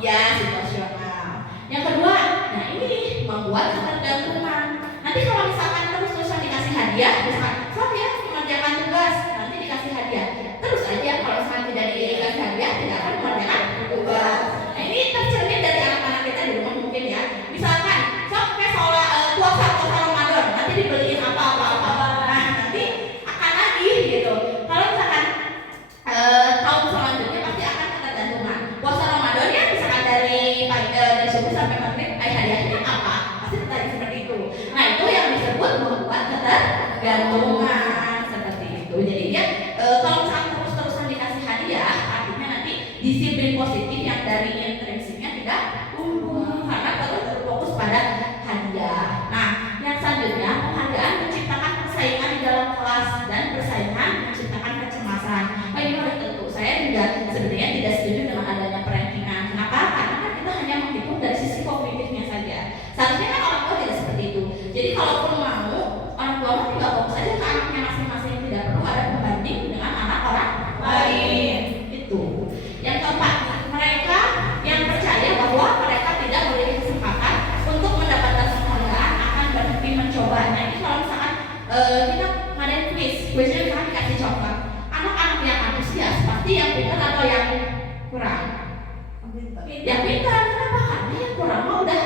ya, situasional. Yang kedua, nah ini membuat ketergantungan. Nanti kalau misalkan terus-terusan dikasih hadiah, misalkan so ya mengerjakan tugas nanti dikasih hadiah terus aja, kalau misalkan tidak dikasih hadiah tidak akan mengerjakan tugas. Nah ini tercermin dari anak-anak kita di rumah mungkin ya. Misalkan so kayak puasa Ramadan nanti dibeliin apa. Nah nanti akan lagi gitu. Kalau misalkan tahun selanjutnya pasti akan ketergantungan. Puasa Ramadan ya misalkan dari subuh sampai maghrib, hadiahnya apa? Pasti tadi seperti itu. Nah itu yang disebut membuat ketergantungan seperti itu. Jadi ya kalau misalkan terus-terusan dikasih hadiah, artinya nanti disiplin positif yang dari intrinsiknya tidak tumbuh karena terus berfokus pada hadiah. Nah yang selanjutnya, penghargaan menciptakan persaingan di dalam kelas dan persaingan menciptakan kecemasan. Nah ini udah tentu saya juga sebenarnya tidak setuju dengan adanya perankingan. Kenapa? Karena kan kita hanya menghitung dari sisi kognitifnya saja. Seharusnya kan orang tua tidak seperti itu. Jadi kalaupun mau, orang tua tinggal fokus saja ke anaknya masing-masing, tidak perlu ada pembanding dengan anak orang lain. Itu. Yang keempat, mereka yang percaya bahwa mereka tidak memiliki kesempatan untuk mendapatkan penghargaan akan berhenti mencoba. Nah ini kalau misalkan kita ngadain kuisnya misalkan dikasih coklat, anak-anak yang antusias pasti yang pintar atau yang kurang? Yang pintar. Kenapa? Karena yang kurang mah udah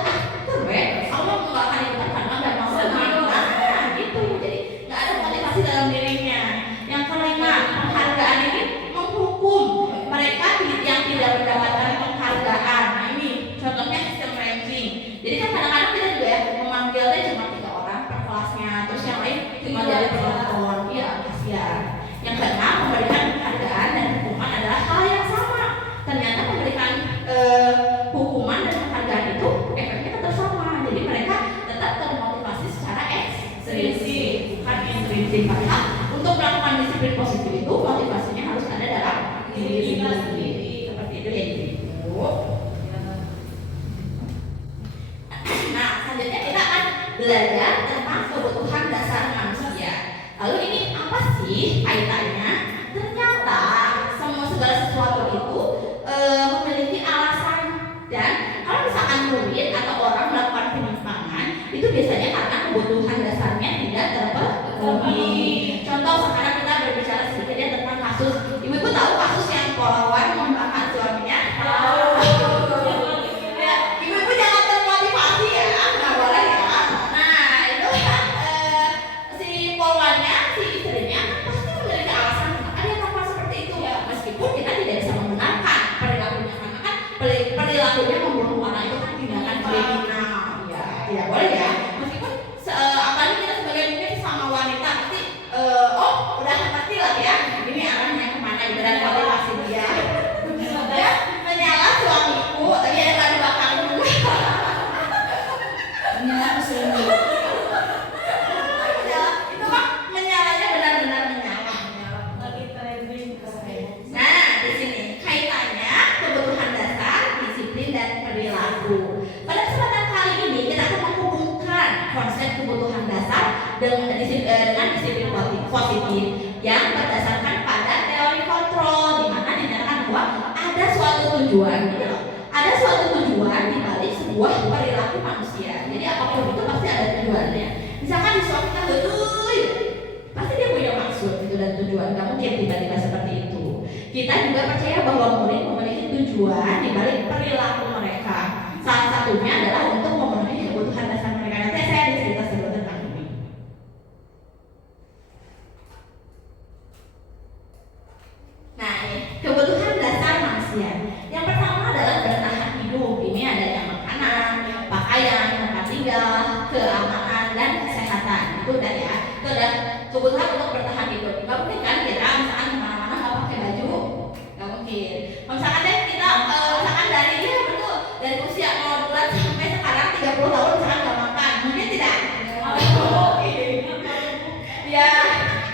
keren. Allah nggak akan ikutan karena nggak mau nah gitu. Jadi nggak ada motivasi dalam dirinya. Yang kelima, penghargaan ini menghukum mereka yang tidak mendapatkan penghargaan. Nah ini contohnya sistem ranking. Jadi kan kadang-kadang kita juga ya memanggilnya cuma 3 orang per kelasnya, terus yang lain cuma jadi penonton. Iya kasihan. Yang keenam, memberikan penghargaan dan hukuman adalah hal yang sama. Ternyata memberikan hukuman dan penghargaan itu efeknya tetap sama. Jadi mereka tetap termotivasi secara ekstrinsik, bukan intrinsik. Padahal untuk melakukan disiplin positif itu motivasinya harus ada dalam diri sendiri. Seperti itu ya Ibu. Nah selanjutnya kita akan belajar tentang kebutuhan dasar manusia. Lalu ini apa sih kaitannya? Ternyata segala sesuatu itu memiliki alasan, dan kalau misalkan murid atau orang melakukan penyimpangan itu biasanya karena kebutuhan dasarnya tidak terpenuhi. Contoh sekarang kita berbicara sedikit ya tentang kasus, ibu-ibu tahu kasus yang polwan membakar suaminya? Ya, ibu-ibu jangan termotivasi ya, nggak boleh ya. Nah itu kan si polwannya, si istrinya pasti memiliki alasan kenapa dia melakukan seperti itu. Meskipun kita tidak bisa membenarkan perilakunya, karena kan perilakunya membunuh orang itu kan tindakan kriminal. Ya, tidak boleh ya. Meskipun apalagi kita sebagai mungkin sama wanita pasti udah ngerti lah ya. Ini arahnya kemana gitu dan motivasi dia. Ya, menyala suamiku, tadi ada tadi bakal juga. Menyala suamiku. Itu mah menyalanya benar-benar menyala. Nah, di sini kaitannya kebutuhan dasar, disiplin dan perilaku. Pada kesempatan kali ini kita akan menghubungkan konsep kebutuhan dasar dengan disiplin positif yang berdasarkan pada teori kontrol, di mana dinyatakan bahwa ada suatu tujuan, ada suatu tujuan di balik sebuah perilaku manusia. Jadi apapun itu pasti ada tujuannya. Misalkan di suatu kita betul, pasti dia punya maksud itu dan tujuan. Nggak mungkin tiba-tiba seperti itu. Kita juga percaya bahwa murid memiliki tujuan di balik perilaku mereka. Salah satunya adalah untuk memenuhi kebutuhan dasar mereka. Nanti saya ada cerita sedikit tentang ini. Nah, ini kebutuhan dasar manusia. Yang pertama adalah bertahan hidup. Ini adanya makanan, pakaian, tempat tinggal, keamanan dan kesehatan. Itu udah ya. Itu udah kebutuhan untuk bertahan hidup. Gak mungkin kan kita misalkan kemana-mana nggak pakai baju, gak mungkin. Misalkan deh kita misalkan dari usia 0 bulan sampai sekarang 30 tahun misalkan nggak makan, mungkin tidak? Ya,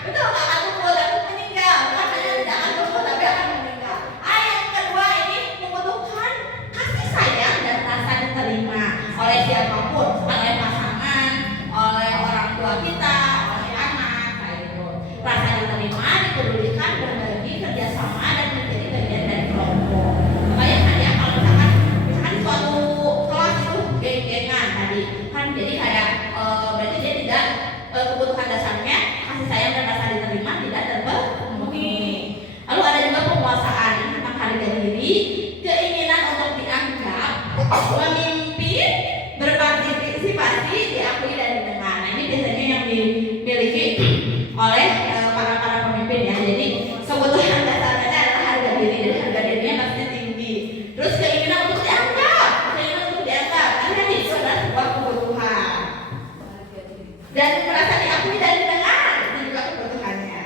betul nggak akan tumbuh dan meninggal. Bukan hanya tidak akan tumbuh tapi akan meninggal. Yang kedua ini membutuhkan kasih sayang dan rasa diterima oleh oleh siapapun, oleh pasangan, oleh orang tua kita, oleh anak, kayak gitu. Rasa diterima, dipedulikan, berbagi, kerjasama, dan menjadi bagian dari kelompok. Makanya kan ya kalau misalkan di suatu kelas itu geng-gengan tadi kan, jadi kayak berarti dia tidak kebutuhan dasarnya kasih sayang dan rasa diterima tidak terpenuhi. Lalu ada juga penguasaan tentang harga diri, keinginan untuk dianggap, memimpin, berpartisipasi, diakui dan didengar. Nah, ini biasanya yang dimiliki oleh para pemimpin ya. Jadi kebutuhan dasarnya adalah harga diri, dan harga dirinya pasti tinggi. Terus keinginan untuk dianggap, karena itu adalah sebuah kebutuhan. Dan merasa diakui dan didengar, itu juga kebutuhannya.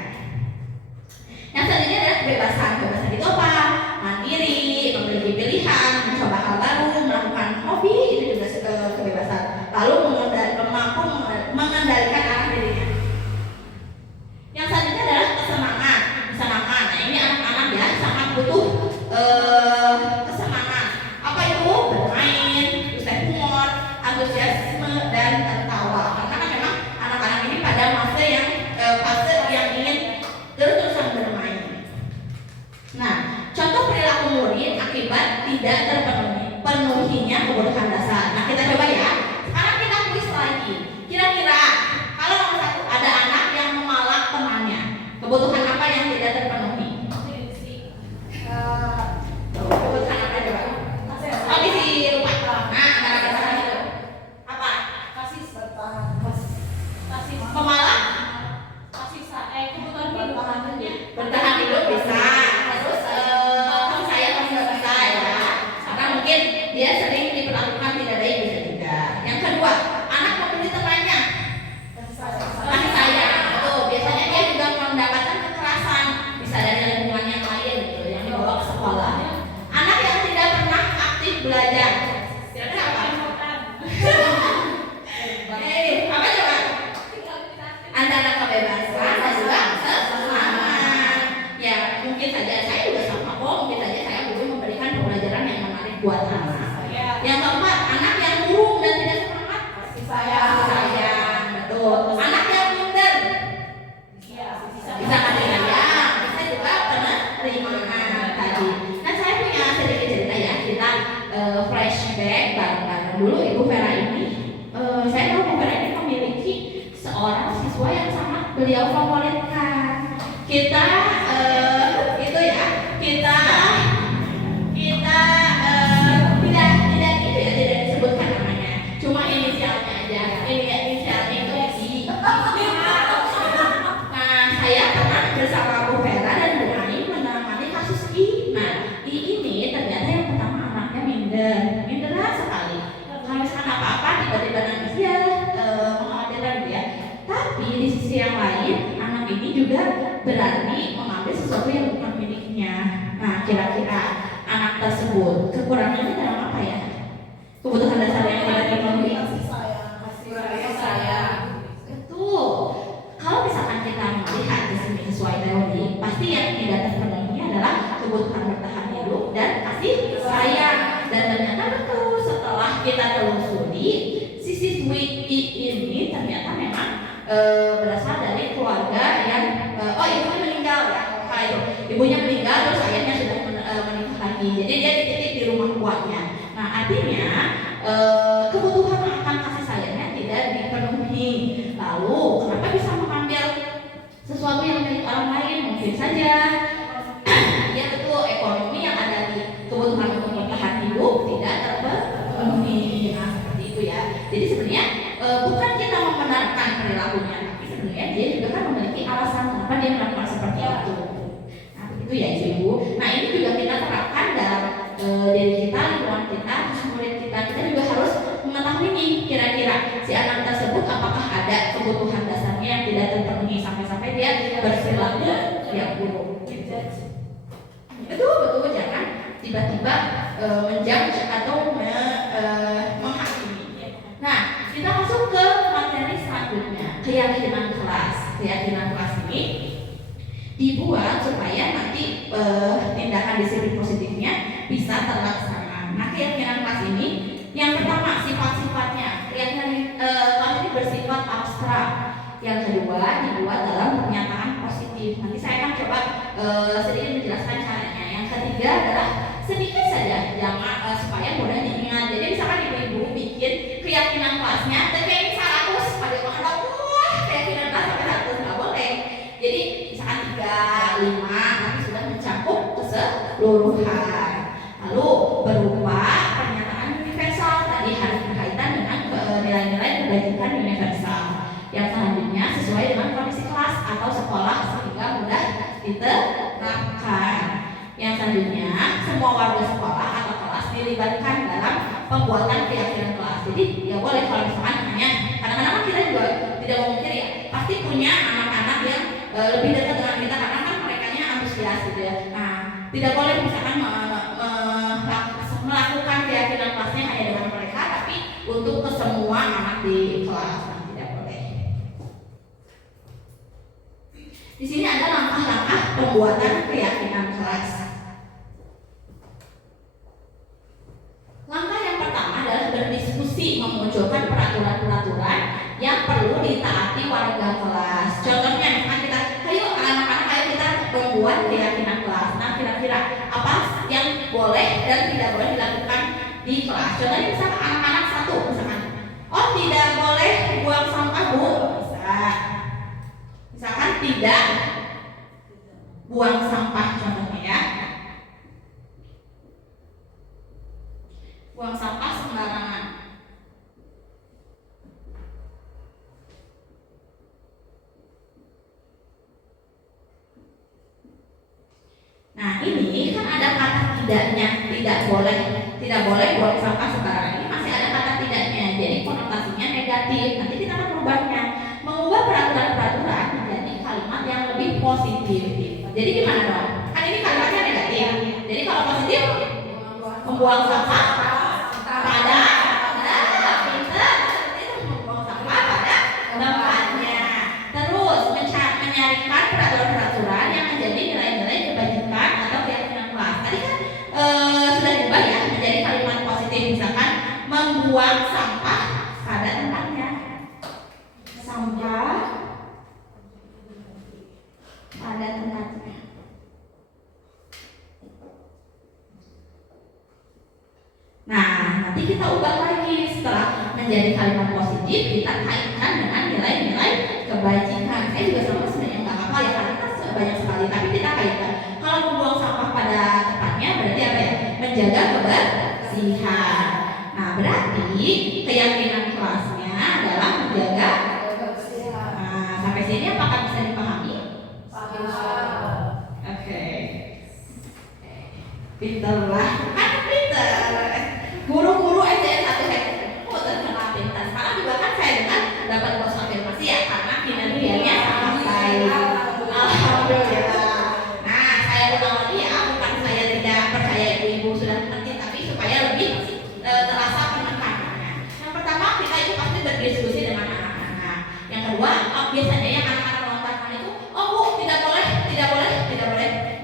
Yang selanjutnya adalah kebebasan. Kebebasan itu apa? Mandiri, memiliki pilihan, mencoba hal baru, melakukan hobi, itu juga kebebasan. Lalu mampu mengendalikan arah dirinya. Yang selanjutnya adalah kesenangan. Nah, ini anak-anak ya sangat butuh kesenangan. Apa itu? Bermain, terus humor, antusiasme, dan tertawa. Karena kan memang anak-anak ini pada fase yang ingin terus-terusan bermain. Nah, contoh perilaku murid akibat tidak terpenuhinya kebutuhan dasar. Nah, kita coba ya. Sekarang kita kuis lagi. Kira-kira kalau nomor 1 ada anak yang memalak temannya, kebutuhan apa yang tidak terpenuhi? Kebutuhan apa coba? Oh, isi lupa. Nah, antara itu apa? Pemalak? Kebutuhan hidup Bertahan hidup bisa. Terus kamu sayang kamu nggak bisa ya. Karena mungkin dia sering diperlakukan tidak baik, bisa juga. Yang kedua, anak membuli temannya. Kasih sayang. Betul. Biasanya dia juga mendapatkan kekerasan, bisa dari lingkungan yang lain gitu, yang dibawa ke sekolah. Anak yang tidak pernah aktif belajar. Kira-kira apa? Apa coba? Antara kebebasan dan juga kesenangan. Ya, mungkin saja saya juga sama kok. Mungkin saja saya butuh memberikan pembelajaran yang menarik buat anak. Yang keempat, anak yang murung dan tidak semangat. Kasih sayang. Betul. Anak yang minder. Bisa kasih sayang. Bisa juga penerimaan tadi. Nah, saya punya sedikit cerita ya. Kita flashback bareng-bareng dulu Ibu Vera ini. Saya tahu Ibu Vera ini memiliki seorang siswa yang sangat beliau favoritkan. Kita tidak disebutkan namanya, cuma inisialnya aja. Inisialnya itu I. Nah, saya pernah bersama Bu Vera dan Bu Ai menangani kasus I. Nah, I ini ternyata yang pertama anaknya minder sekali. Kalau misalkan apa-apa tiba-tiba nangis ya, mengkhawatirkan gitu ya. Tapi di sisi yang lain, anak ini juga berani mengambil sesuatu yang bukan miliknya. Nah, kira-kira anak tersebut kekurangannya dalam apa ya? Kebutuhan dasar yang tidak terpenuhi. Kasih sayang. Betul. Kalau misalkan kita melihat di sini sesuai teori, pasti yang tidak terpenuhi adalah kebutuhan bertahan hidup dan kasih sayang. Dan ternyata betul, setelah kita telusuri, si siswi ini ternyata memang berasal dari keluarga yang ibunya meninggal ya. Kalau itu ibunya meninggal terus ayahnya sudah menikah lagi. Jadi dia dititip di rumah tuanya. Nah, artinya kebutuhan akan kasih sayangnya tidak dipenuhi. Lalu kenapa bisa mengambil sesuatu yang milik orang lain? Mungkin saja ya betul, ekonomi yang ada di kebutuhan untuk bertahan hidup tidak terpenuhi. Nah, seperti itu ya. Jadi sebenarnya bukan kita membenarkan perilakunya, tapi sebenarnya dia juga kan memiliki alasan kenapa dia melakukan seperti itu. Nah, begitu ya Ibu. Nah, ini juga kita terapkan dalam diri kita, lingkungan kita, murid kita. Kita juga harus mengetahui nih kira-kira si anak tersebut apakah ada kebutuhan dasarnya yang tidak terpenuhi sampai-sampai dia berperilaku yang buruk. Betul, jangan tiba-tiba menjudge atau menghakimi. Nah, kita masuk ke materi selanjutnya, keyakinan kelas. Keyakinan kelas ini dibuat supaya nanti tindakan disiplin positifnya bisa terlaksana. Nah, keyakinan kelas ini yang pertama sifat-sifat Nanti saya akan coba sedikit menjelaskan caranya. Yang ketiga adalah sedikit saja supaya mudah diingat. Jadi misalkan ibu-ibu bikin keyakinan kelasnya, tapi ini 100 pada orang wah keyakinan kelas sampai 100 nggak boleh. Jadi misalkan 3, 5 tapi sudah mencakup keseluruhan. Lalu berupa pernyataan universal tadi harus berkaitan dengan nilai-nilai kebajikan universal. Yang selanjutnya sesuai dengan kondisi kelas atau sekolah sehingga mudah diterapkan. Yang selanjutnya semua warga sekolah atau kelas dilibatkan dalam pembuatan keyakinan kelas. Jadi ya boleh kalau misalkan hanya kadang-kadang kita juga tidak memikir ya pasti punya anak-anak yang lebih dekat dengan kita karena kan mereka antusias gitu ya. Nah tidak boleh misalkan melakukan keyakinan kelasnya hanya dengan mereka, tapi untuk ke semua anak di kelas. Nah, tidak boleh. Di sini ada langkah-langkah pembuatan keyakinan kelas. Langkah yang pertama adalah berdiskusi, memunculkan peraturan-peraturan yang perlu ditaati warga kelas. Contohnya, misalkan kita, ayo anak-anak, ayo kita membuat keyakinan kelas. Nah, kira-kira apa yang boleh dan tidak boleh dilakukan di kelas? Contohnya misalkan anak-anak satu, misalkan, oh tidak boleh buang sampah bu, bisa. Misalkan tidak buang sampah contohnya ya. Buang sampah sembarangan. Nah ini kan ada kata tidaknya, tidak boleh buang sampah sembarangan. Ini masih ada kata tidaknya, jadi konotasinya negatif. Nanti kita akan merubahnya, mengubah peraturan-peraturan menjadi kalimat yang lebih positif. Jadi gimana dong? Kan ini kalimatnya negatif. Jadi kalau positif, membuang sampah pada pintar seperti itu, membuang sampah pada tempatnya. Terus menyarikan peraturan-peraturan yang menjadi nilai-nilai kebajikan atau keyakinan kelas. Tadi kan sudah diubah ya menjadi kalimat positif, misalkan membuang sampah pada tempatnya. Sampah pada tempatnya. Nah, nanti kita ubah lagi setelah menjadi kalimat positif, kita kaitkan dengan nilai-nilai kebajikan. Saya juga sama sebenarnya nggak apa ya karena kan banyak sekali, tapi kita kaitkan. Kalau membuang sampah pada tempatnya berarti apa ya? Menjaga kebersihan. Nah, berarti keyakinan kelasnya adalah menjaga kebersihan. Nah, sampai sini apakah bisa dipahami? Oke. Pintar lah, kan pintar. Guru-guru SDN 1 terkenal pintar. Sekarang juga kan saya dengar dapat bos afirmasi ya karena kinerjanya sangat baik. Alhamdulillah. Nah, saya ulang lagi ya, bukan saya tidak percaya ibu-ibu sudah mengerti, tapi supaya lebih terasa penekanannya. Yang pertama kita itu pasti berdiskusi dengan anak-anak. Yang kedua, biasanya yang anak-anak melontarkan itu, oh bu, tidak boleh.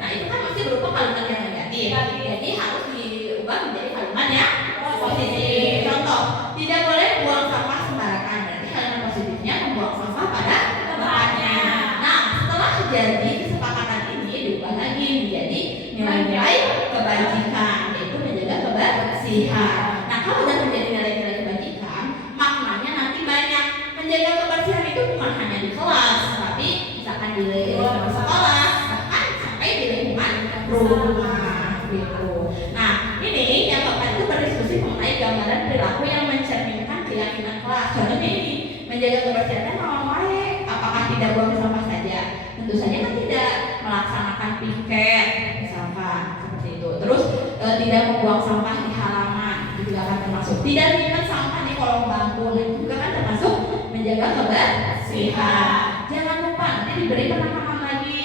Nah itu kan masih berupa kalimat yang negatif. Jadi harus diubah menjadi kalimat yang positif. Contoh, tidak boleh buang sampah sembarangan. Berarti kalimat positifnya membuang sampah pada tempatnya. Nah, setelah jadi kesepakatan ini diubah lagi menjadi nilai-nilai kebajikan, yaitu menjaga kebersihan. Nah, kalau sudah menjadi nilai-nilai kebajikan, maknanya nanti banyak. Menjaga kebersihan itu bukan hanya di kelas, tapi misalkan di lingkungan sekolah, bahkan sampai di lingkungan rumah gitu. Nah, ini yang keempat itu berdiskusi mengenai gambaran perilaku yang mencerminkan keyakinan kelas. Contohnya ini, menjaga kebersihan mau baik, apakah tidak buang sampah saja? Tentu saja kan tidak. Melaksanakan piket misalkan seperti itu. Terus tidak membuang sampah di halaman, itu juga akan termasuk. Tidak menyimpan sampah di kolong bangku, itu juga kan termasuk menjaga kebersihan. Jangan lupa nanti diberi penekanan lagi,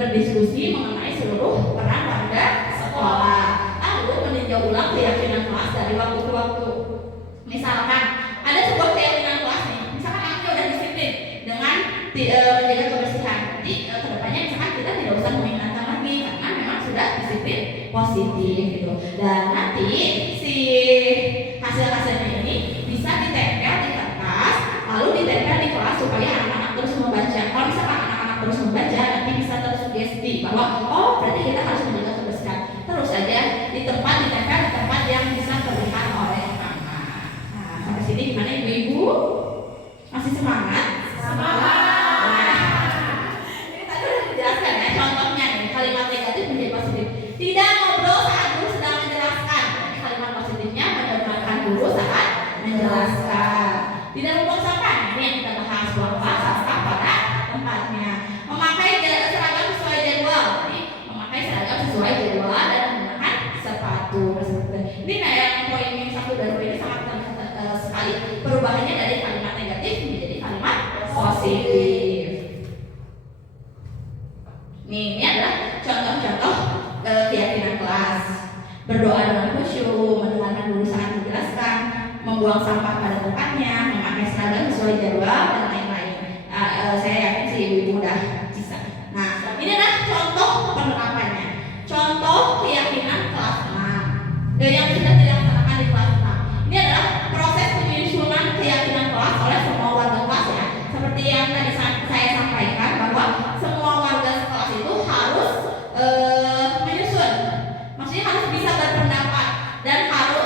berdiskusi mengenai seluruh peran warga sekolah. Lalu meninjau ulang keyakinan kelas dari waktu ke waktu. Misalkan ada sebuah keyakinan kelas nih, misalkan anaknya udah disiplin dengan menjaga kebersihan. Jadi kedepannya misalkan kita tidak usah mengingatkan lagi karena memang sudah disiplin positif gitu. Dan nanti si hasil-hasilnya ini bisa ditempel di kertas, lalu ditempel di kelas supaya anak-anak terus membaca. Kalau misalkan anak-anak terus membaca, nanti bisa terus Masih semangat? Ini tadi udah dijelaskan ya contohnya nih, kalimat negatif menjadi positif. Tidak ngobrol saat guru sedang menjelaskan. Kalimat positifnya mendengarkan guru saat menjelaskan. Tidak membuang sampah. Ini yang kita bahas, buang sampah pada tempatnya. Memakai seragam sesuai jadwal. Jadi memakai seragam sesuai jadwal dan menggunakan sepatu. Ini yang poin yang 1 dan 2 ini sangat terlihat sekali perubahannya dari kalimat negatif menjadi kalimat positif. Ini adalah contoh-contoh keyakinan kelas. Berdoa dengan khusyuk, mendengarkan guru saat menjelaskan, membuang sampah pada tempatnya, memakai seragam sesuai jadwal dan lain-lain. Saya yakin sih ibu-ibu udah bisa. Nah, ini adalah contoh penerapannya. Contoh keyakinan kelas 6 yang sudah dilaksanakan di kelas 6. Ini adalah proses penyusunan keyakinan kelas oleh semua warga kelas ya. Seperti yang tadi saya sampaikan bahwa semua warga kelas itu harus menyusun. Maksudnya harus bisa berpendapat dan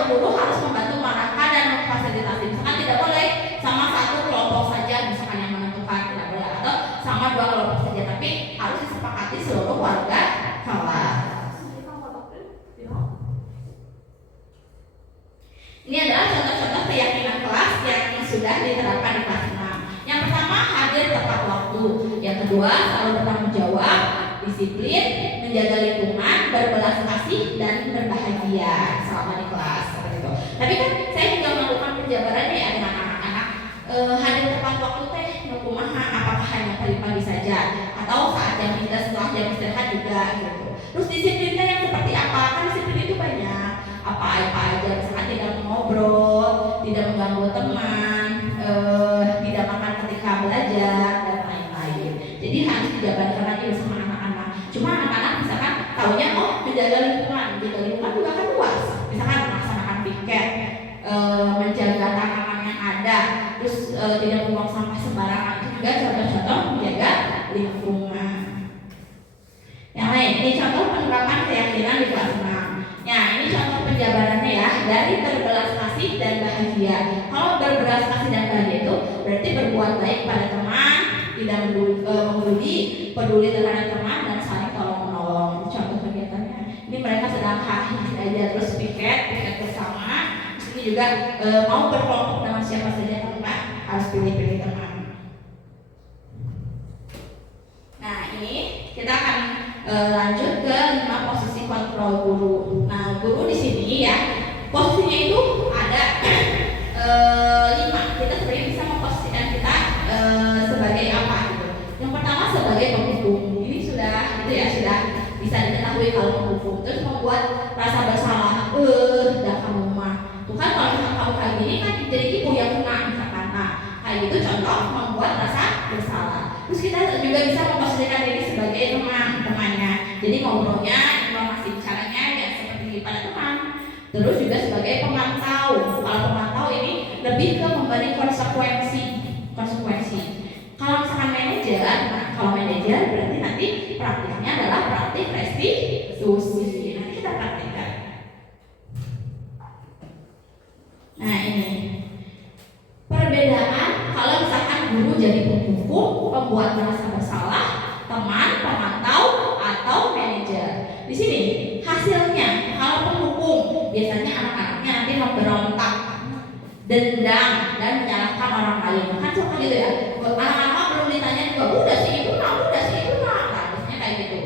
guru harus membantu mengarahkan dan memfasilitasi. Misalkan tidak boleh sama satu kelompok saja, misalkan yang menentukan tidak boleh, atau sama 2 kelompok saja, tapi harus disepakati seluruh warga kelas. Ini adalah contoh-contoh keyakinan kelas yang sudah diterapkan di kelas 6. Yang pertama, hadir tepat waktu. Yang kedua, selalu bertanggung jawab, disiplin, menjaga lingkungan, berbelas kasih, dan berbahagia selama di kelas. Tapi kan saya juga melakukan penjabaran ya dengan anak-anak. Hadir tepat waktu teh kumaha, apakah hanya pagi-pagi saja atau saat jam setelah jam istirahat juga gitu. Terus disiplinnya yang seperti apa? Kan disiplin itu banyak. Apa aja, misalkan tidak mengobrol, tidak mengganggu teman, tidak makan ketika belajar dan lain-lain. Jadi harus dijabarkan lagi bersama anak-anak. Cuma anak-anak misalkan taunya menjaga lingkungan juga kan luas. Misalkan melaksanakan piket, menjaga tanaman yang ada, terus tidak membuang sampah sembarangan, itu juga contoh-contoh menjaga lingkungan. Yang lain, ini contoh penerapan keyakinan di kelas 6. Nah, ini contoh penjabarannya ya, dari berbelas kasih dan bahagia. Kalau berbelas kasih dan bahagia itu berarti berbuat baik pada teman, tidak membuli, peduli terhadap teman, dan saling tolong menolong. Contoh kegiatannya, ini mereka sedang belajar terus piket bersama. Ini juga mau berkelompok dengan siapa saja tanpa harus pilih-pilih teman. Nah, ini kita akan lanjut ke 5 posisi kontrol guru. Nah, guru di sini ya posisinya itu ada 5. Kita sebenarnya bisa memposisikan kita sebagai apa gitu. Yang pertama sebagai penghukum. Ini sudah bisa diketahui kalau menghukum. Terus membuat rasa bersalah. Dah kamu mah. Tuh kan kalau misalkan kamu kayak gini kan jadi ibu yang kena misalkan. Nah, kayak gitu contoh membuat rasa bersalah. Terus kita juga bisa memposisikan diri sebagai temannya. Jadi ngobrolnya, informasi bicaranya ya seperti pada teman. Terus juga sebagai pemantau. Kalau pemantau ini lebih ke memberi konsekuensi. Kalau misalkan manajer, kalau manajer berarti nanti praktiknya adalah praktik restitusi. Nanti kita praktikkan. Nah, ini perbedaan kalau misalkan guru jadi penghukum, pembuat merasa bersalah, teman, pemantau, atau manajer. Di sini hasilnya kalau penghukum biasanya anak-anaknya nanti memberontak, dendam, dan menyalahkan orang lain. Kan suka gitu ya. Anak-anak belum ditanya juga, udah sih ibu nak. Nah, biasanya kayak gitu.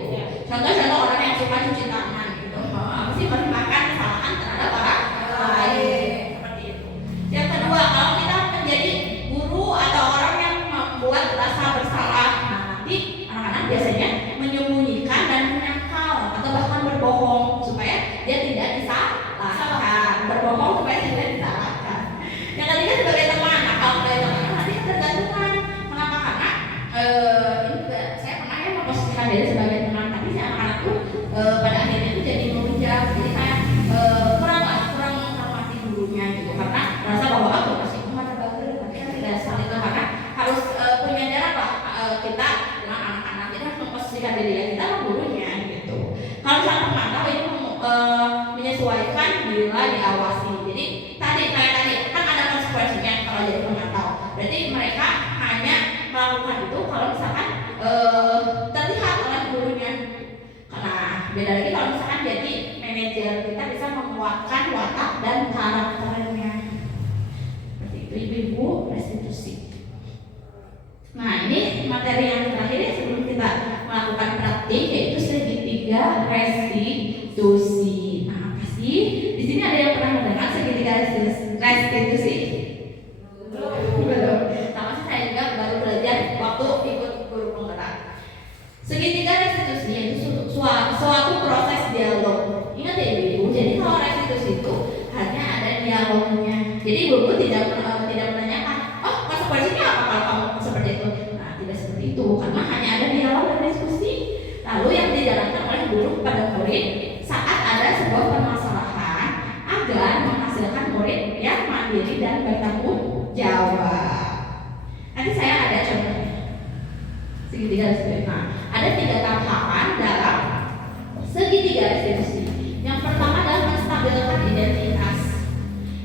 Contoh-contoh orang yang suka cuci tangan gitu. Apa sih melimpahkan kesalahan terhadap orang lain. Seperti itu. Yang kedua, kalau kita menjadi guru atau orang yang membuat rasa bersalah, nah nanti anak-anak biasanya menyembunyikan dan menyangkal atau bahkan berbohong supaya dia tidak disalahkan. Berbohong supaya tidak disalahkan. Yang ketiga sebagai teman. Nah, kalau sebagai teman nanti tergantungan. Kenapa? Karena ini juga saya pernah ya memposisikan diri sebagai teman, tapi si anak-anak tuh pada akhirnya itu jadi menghujat. Jadi saya kurang menghormati gurunya gitu karena merasa bahwa aku masih ada bagus, tapi kan tidak saling itu karena harus punya jarak lah kita dengan anak-anak. Jadi harus memposisikan diri ya kita sama gurunya gitu. Kalau misalnya pemantau ini menyesuaikan bila diawasi. Jadi tadi kan ada konsekuensinya kalau jadi pemantau. Berarti mereka beda lagi kalau misalkan jadi manajer, kita bisa menguatkan watak dan karakternya. Seperti itu ibu-ibu, restitusi. Nah ini materi yang terakhir ya sebelum kita melakukan praktik, yaitu segitiga restitusi. Nah apa sih? Di sini ada yang pernah mendengar segitiga restitusi? Belum. Sama sih saya juga baru belajar waktu ikut guru penggerak. Segitiga restitusi itu suatu proses dialog. Ingat ya ibu, jadi kalau restitusi itu hanya ada dialognya. Jadi ibu tidak menanyakan, oh konsekuensinya apa kalau kamu seperti itu. Nah tidak seperti itu, karena hanya ada dialog dan diskusi. Lalu yang dijalankan oleh guru kepada murid saat ada sebuah permasalahan agar menghasilkan murid yang mandiri dan bertanggung jawab. Nanti saya ada contohnya. Segitiga restitusi. Nah, ada 3 tahapan dalam segitiga restitusi. Yang pertama adalah menstabilkan identitas.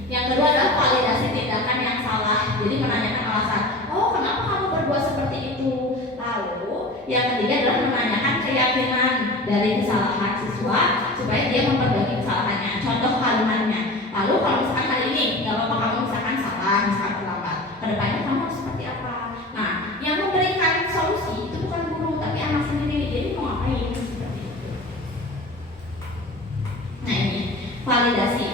Yang kedua adalah validasi tindakan yang salah. Jadi menanyakan alasan. Oh, kenapa kamu berbuat seperti itu? Lalu yang ketiga adalah menanyakan keyakinan dari kesalahan siswa supaya dia memperbaiki kesalahannya. Contoh kalimatnya. Lalu kalau misalkan hari ini nggak apa-apa kamu misalkan salah, misalkan terlambat, kedepannya kamu harus seperti apa? Nah, yang memberikan solusi itu bukan guru tapi anak sendiri. Jadi mau ngapain? Seperti itu. Nah ini validasi.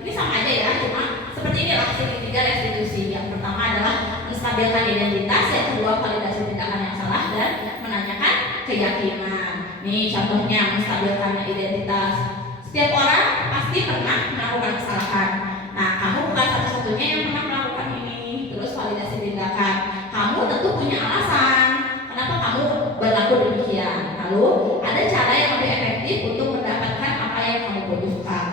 Ini sama aja ya, cuma seperti inilah segitiga restitusi. Yang pertama adalah menstabilkan identitas, yang kedua validasi tindakan yang salah dan menanyakan keyakinan. Nih contohnya menstabilkan identitas. Setiap orang pasti pernah melakukan kesalahan. Nah, kamu bukan satu-satunya yang pernah melakukan ini. Terus validasi tindakan. Kamu tentu punya alasan kenapa kamu berlaku demikian. Lalu ada cara yang lebih efektif untuk mendapatkan apa yang kamu butuhkan.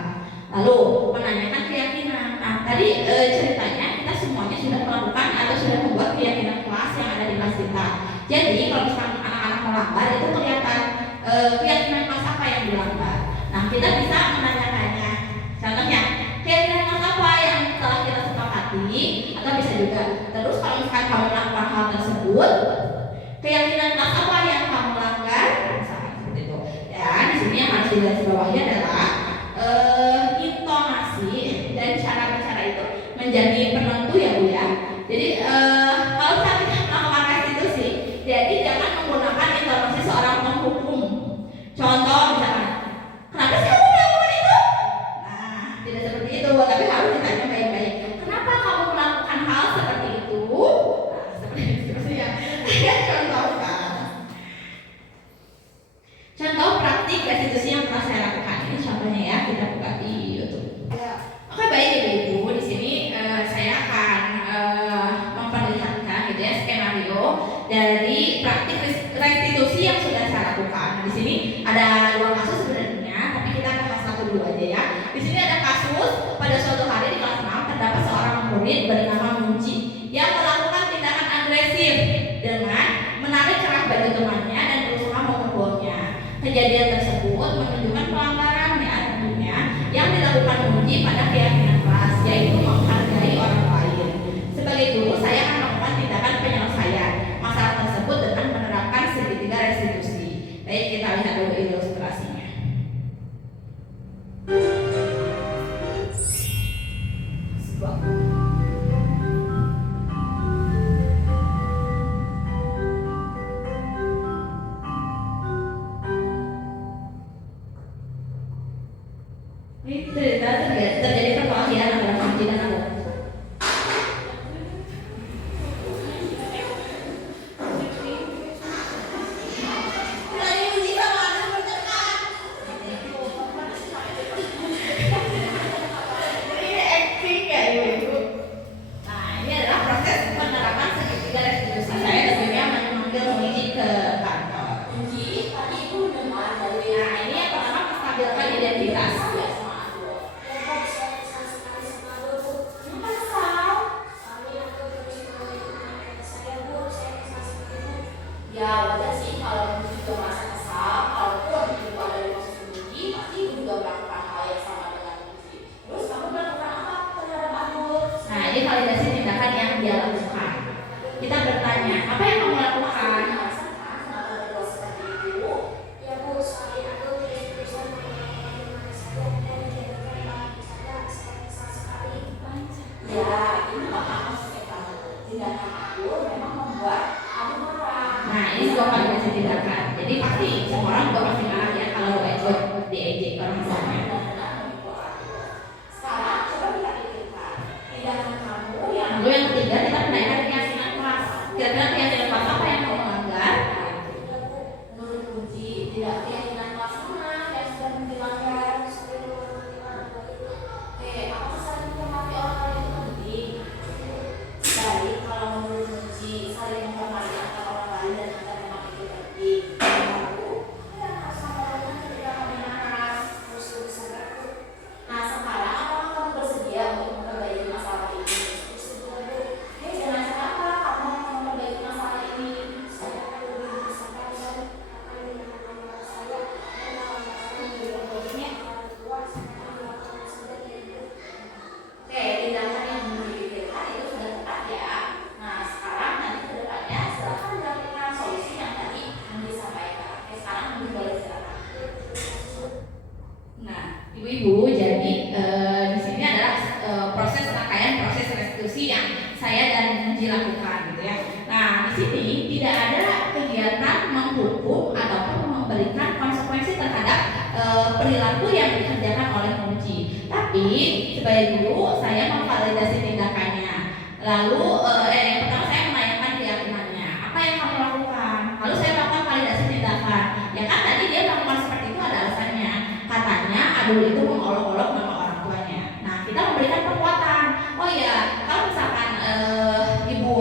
Lalu menanyakan keyakinan. Nah, tadi ceritanya kita semuanya sudah melakukan atau sudah membuat keyakinan kelas yang ada di kelas kita. Jadi kalau misalkan anak-anak melanggar itu kelihatan keyakinan kelas apa yang dilanggar. Nah, kita bisa menanyakannya. Contohnya, keyakinan kelas apa yang telah kita sepakati, atau bisa juga. Terus kalau misalkan kamu melakukan hal tersebut, keyakinan kelas apa yang kamu langgar? Misalkan seperti itu. Dan di sini yang harus digarisbawahi adalah intonasi dan cara bicara itu menjadi penentu ya Bu ya. Jadi kalau saat kita melakukan restitusi, jadi jangan menggunakan intonasi seorang penghukum. Contoh misalkan, kenapa sih kamu melakukan itu? Nah, tidak seperti itu, tapi harus ditanya baik-baik. Kenapa kamu melakukan hal seperti itu? Nah, seperti yang saya contohkan. Contoh praktik restitusi yang pernah saya lakukan. Ini contohnya ya, kita buka di YouTube. Oke baik ibu-ibu, di sini saya akan memperlihatkan gitu ya skenario dari praktik restitusi yang sudah saya lakukan. Di sini ada 2 kasus sebenarnya, tapi kita bahas satu dulu aja ya. Di sini ada kasus pada suatu hari di kelas 6 terdapat seorang murid bernama Munci yang melakukan tindakan agresif dengan menarik kerah baju temannya dan berusaha memukulnya. Kejadian tersebut menunjukkan pelanggaran ya tentunya yang dilakukan Munci pada keyakinan kelas, yaitu menghargai orang lain. Sebagai guru, saya akan melakukan tindakan penyelesaian masalah tersebut dengan menerapkan segitiga restitusi. Baik, kita lihat dulu ilustrasinya. Ini terjadi perkelahian antara Munci dan aku. Ya udah sih, kalau Munci juga merasa kesal, kalaupun itu ada di posisi Munci, pasti juga melakukan hal yang sama dengan Munci. Terus kamu melakukan apa terhadap aku? Nah ini validasi tindakan yang dia lakukan. Kita bertanya, apa yang kamu lakukan? Ya Bu, ini juga validasi tindakan. Jadi pasti semua orang juga pasti marah ya kalau diejek orang tuanya. Sekarang coba kita pikirkan tindakan kamu yang lalu yang ketiga kita menaikkan keyakinan kelas. Kira-kira keyakinan kelas apa yang kamu melanggar? Menurut Puji tidak keyakinan kelas mana yang sudah dilanggar. Apakah saling menghormati orang lain itu penting? Baik, kalau menurut Puji saling menghormati antara orang lain dan antar memang itu penting. Lalu, yang harus kamu lakukan ketika kamu marah? Nah, sekarang apakah kamu bersedia untuk memperbaiki masalah ini? Dengan cara apa kamu memperbaiki masalah ini? Oke, tindakan yang dipikirkan itu sudah tepat ya. Nah, sekarang nanti ke depannya silahkan melakukan solusi yang tadi yang disampaikan. Oke, sekarang boleh silakan. Nah, ibu-ibu, jadi di sini adalah proses rangkaian proses restitusi yang saya dan Munji lakukan, gitu ya. Nah, di sini tidak ada kegiatan menghukum ataupun memberikan konsekuensi terhadap perilaku yang dikerjakan oleh Munji. Tapi sebagai guru saya memvalidasi tindakannya. Lalu yang pertama saya menanyakan keyakinannya. Apa yang kamu lakukan? Lalu saya melakukan validasi tindakan. Ya kan tadi dia melakukan seperti itu ada alasannya. Katanya Adul itu mengolok-olok nama orang tuanya. Nah, kita memberikan penguatan. Oh ya, kalau misalkan ibu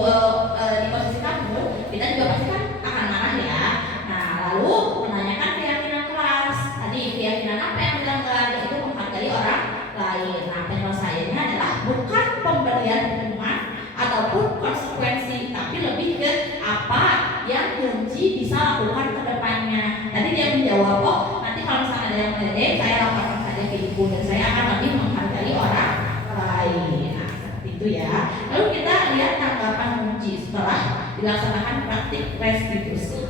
di posisi kamu, kita juga pasti kan akan marah ya. Nah, lalu menanyakan keyakinan kelas. Tadi keyakinan apa yang dilanggar? Itu menghargai orang lain. Nah, penyelesaiannya adalah bukan pemberian hukuman ataupun konsekuensi, tapi lebih ke apa yang Munji bisa lakukan ke depannya. Tadi dia menjawab, oh nanti kalau misalnya ada yang meledek, saya laporkan saja ke ibu dan saya akan lebih menghargai orang lain. Nah, seperti itu ya. Lalu kita lihat tanggapan Munji setelah dilaksanakan praktik restitusi.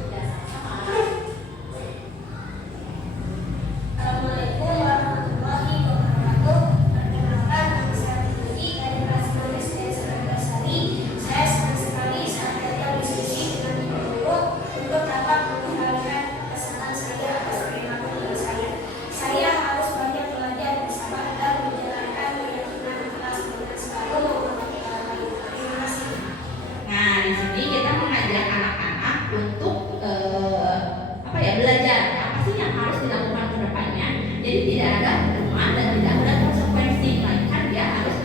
Assalamualaikum warahmatullahi wabarakatuh. Perkenalkan, nama saya Putri dari kelas 6 SD Seratus Sari. Saya senang sekali saat datang diskusi dengan ibu guru untuk dapat mengembalikan pesanan saya atas perilaku guru saya. Saya harus banyak belajar bersama dan menjalankan keyakinan kelas dengan selalu menghormati orang lain. Terima kasih. Nah, di sini kita mengajak anak-anak untuk belajar apa sih yang harus dilakukan ke depannya. Jadi tidak ada hukuman dan tidak ada konsekuensi, melainkan dia harus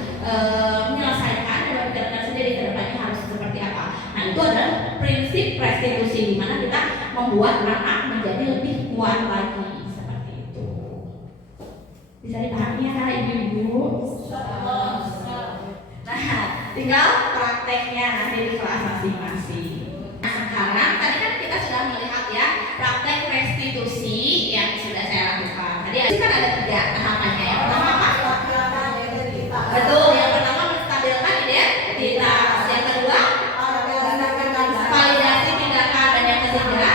menyelesaikan dan memikirkan sendiri ke depannya harus seperti apa. Nah, itu adalah prinsip restitusi di mana kita membuat anak menjadi lebih kuat lagi seperti itu. Bisa dipahami ya ibu-ibu? Nah, tinggal prakteknya nanti di kelas masing-masing. Nah, sekarang tadi kan kita sudah melihat ya praktek restitusi yang sudah saya lakukan. Tadi kan ada 3 tahapannya. Yang pertama apa? Betul. Yang pertama menstabilkan identitas. Yang kedua validasi tindakan dan yang ketiga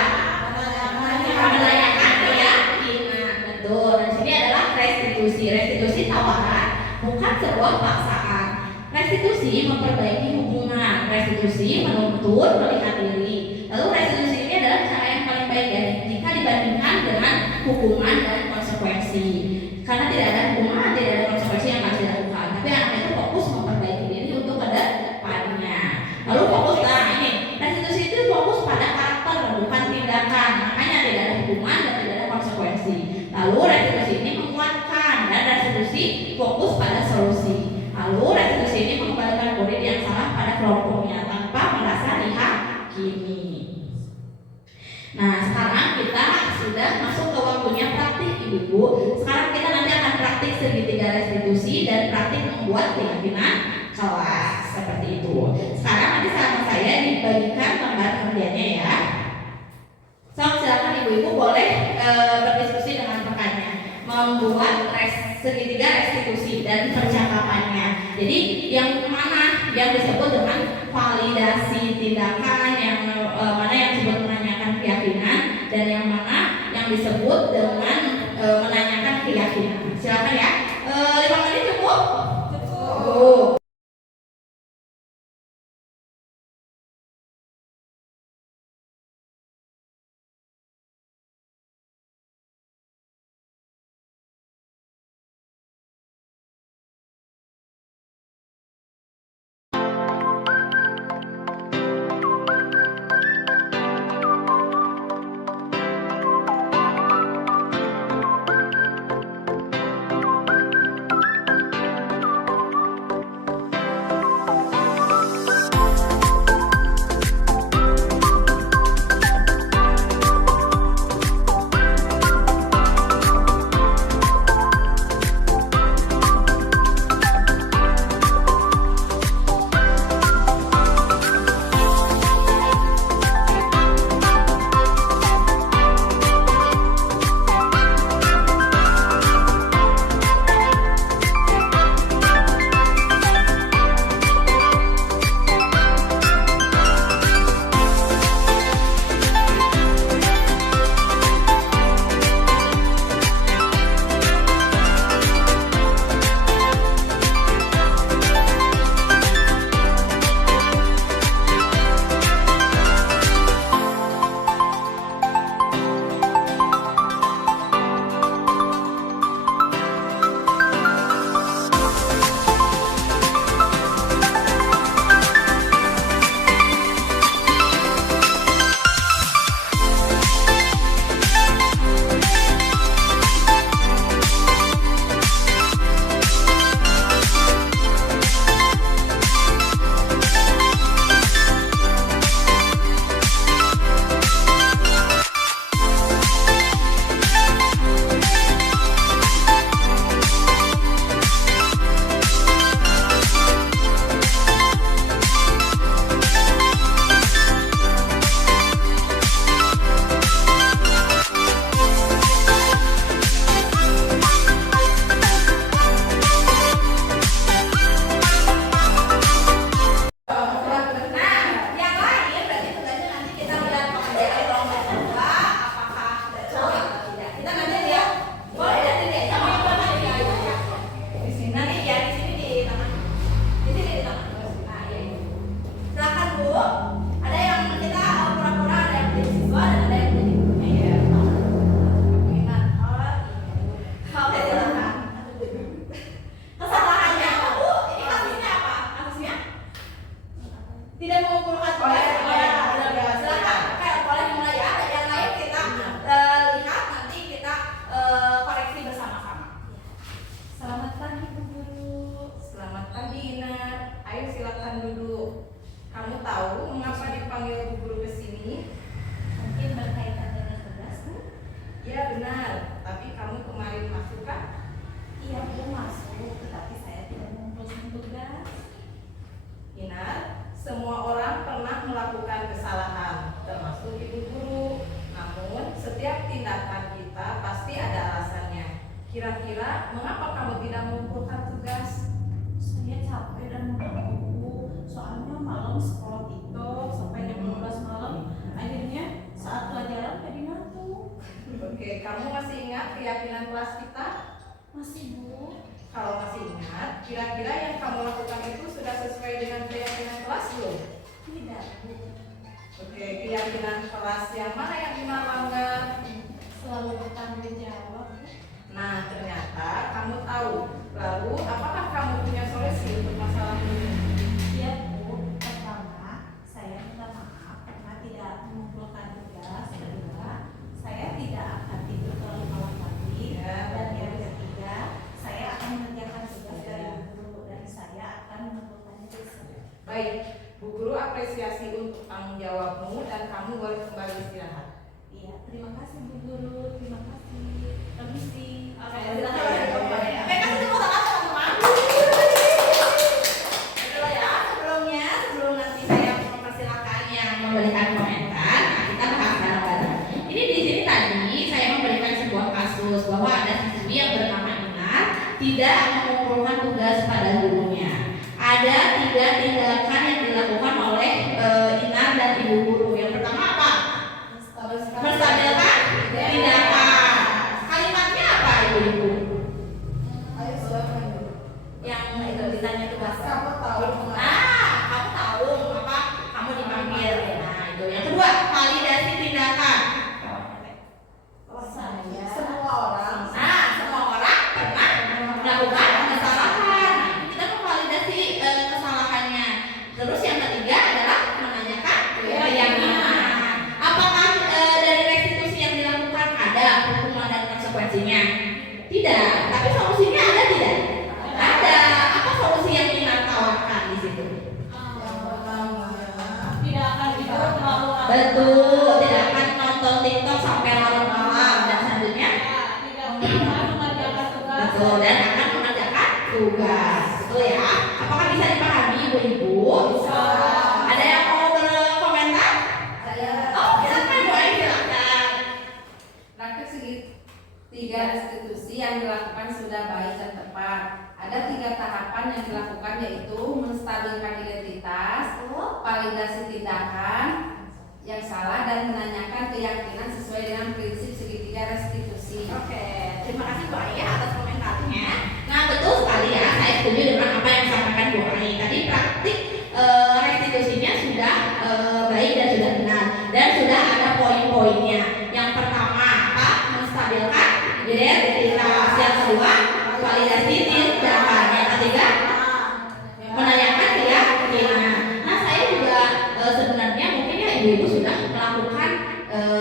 menanyakan keyakinan. Betul. Dan sini adalah restitusi. Restitusi tawaran, bukan sebuah paksaan. Restitusi memperbaiki hubungan. Restitusi menuntut melihat diri. Lalu restitusi ini adalah cara yang paling baik ya jika dibandingkan dengan hukuman dan konsekuensi. Karena tidak ada hukuman, tidak ada konsekuensi yang harus dilakukan. Tapi anak itu fokus memperbaiki diri untuk ke depannya. Lalu fokuslah ini. Restitusi itu fokus pada karakter, bukan tindakan. Makanya tidak ada hukuman dan tidak ada konsekuensi. Lalu restitusi ini menguatkan dan restitusi fokus pada solusi. Lalu restitusi ini mengembalikan murid yang salah pada kelompoknya tanpa merasa dihakimi. Nah, sekarang kita sudah masuk ke waktunya praktik ibu-ibu. Sekarang kita nanti akan praktik segitiga restitusi dan praktik membuat keyakinan kelas seperti itu. Sekarang nanti sama saya dibagikan gambar kerjanya ya. Silakan ibu-ibu boleh berdiskusi dengan rekannya membuat segitiga restitusi dan percakapannya. Jadi yang mana yang disebut dengan validasi tindakan, yang mana yang disebut menanyakan keyakinan, dan yang mana yang disebut dengan menanyakan keyakinan. Silakan ya. 5 menit cukup? Cukup. Kamu tahu mengapa dipanggil Bu Guru ke sini? Mungkin berkaitan dengan tugas, Bu? Ya benar, tapi kamu kemarin masuk kan? Iya, belum masuk, tetapi saya tidak mengumpulkan tugas. Inar, semua orang pernah melakukan kesalahan, termasuk ibu guru. Namun, setiap tindakan kita pasti ada alasannya. Kira-kira, mengapa kamu tidak mengumpulkan tugas? Saya capek dan mengantuk, soalnya malam scroll TikTok sampai jam 12 malam. Akhirnya saat pelajaran jadi ngantuk. Oke, kamu masih ingat keyakinan kelas kita? Masih, Bu? Kalau masih ingat, kira-kira yang kamu lakukan itu sudah sesuai dengan keyakinan kelas belum? Tidak, Bu. Oke, keyakinan kelas yang mana yang Inar langgar? Selalu bertanggung jawab, Bu. Nah, ternyata kamu tahu. Lalu, apakah kamu punya solusi untuk masalah ini? Iya, Bu. Pertama, saya minta maaf karena tidak mengumpulkan tugas. Kedua, saya tidak akan tidur terlalu malam lagi. Ya, Dan yang betul. ketiga, saya akan mengerjakan tugas dari guru dan saya akan mengumpulkan tugas. Baik, Bu Guru apresiasi untuk tanggung jawabmu dan kamu boleh kembali istirahat. Iya, terima kasih Bu Guru. Terima kasih. Permisi. Oke, silakan kembali. Oke, kasih tepuk tangan teman-teman. Betul ya, sebelum nanti saya mempersilakan yang memberikan komentar, nah kita bahas bareng-bareng. Ini di sini tadi saya memberikan sebuah kasus bahwa ada siswi yang bernama Inar tidak mengumpulkan tugas pada gurunya. Ada 3 tindakan yang dilakukan oleh Inar dan ibu guru. Yang pertama apa? Menstabilkan tindakan. Kalimatnya apa ibu-ibu? Ayo silakan dulu. Yang itu ditanya tugas. Kamu tahu mengapa? Kamu tahu mengapa kamu dipanggil. Nah, itu. Yang kedua, validasi tindakan. Saya Semua orang. Nah, semua orang pernah melakukan kesalahan. Kita memvalidasi kesalahannya. Terus yang ketiga adalah menanyakan keyakinan. Apakah dari restitusi yang dilakukan ada hukuman dan konsekuensinya? Tidak. Tapi solusinya ada tidak? Ada. Apa solusi yang kita tawarkan di situ? Yang pertama, tidak akan tidur terlalu lama. Betul. Tidak akan nonton TikTok sampai larut malam dan selanjutnya. Tidak akan mengerjakan tugas. Betul. Dan akan mengerjakan tugas. Betul ya. Apakah bisa dipahami ibu-ibu? Bisa. Ada yang mau berkomentar? saya Oh, silakan Bu Ai, silakan. Praktik segitiga restitusi yang dilakukan sudah baik dan tepat. Ada 3 tahapan yang dilakukan, yaitu menstabilkan identitas, validasi tindakan yang salah, dan menanyakan keyakinan sesuai dengan prinsip segitiga restitusi. Oke, terima kasih Bu Ai atas komentarnya. Nah, betul sekali ya, saya setuju dengan apa yang disampaikan Bu Ai. Tadi praktik restitusinya sudah baik dan sudah benar dan sudah ada poin-poinnya. Yang pertama apa? Menstabilkan identitas. Yang kedua, validasi tindakan. Yang ketiga, menanyakan keyakinan. Nah, saya juga sebenarnya mungkin ya ibu-ibu sudah melakukan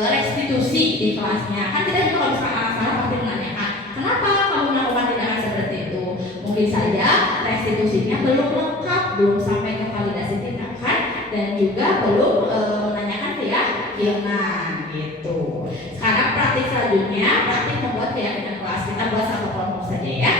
restitusi di kelasnya. Kan kita juga kalau misalkan salah pasti menanyakan, kenapa kamu melakukan tindakan seperti itu? Mungkin saja restitusinya belum lengkap, belum sampai ke validasi tindakan dan juga belum menanyakan keyakinan gitu. Sekarang praktik selanjutnya, praktik membuat keyakinan kelas. Kita buat satu kelompok saja ya.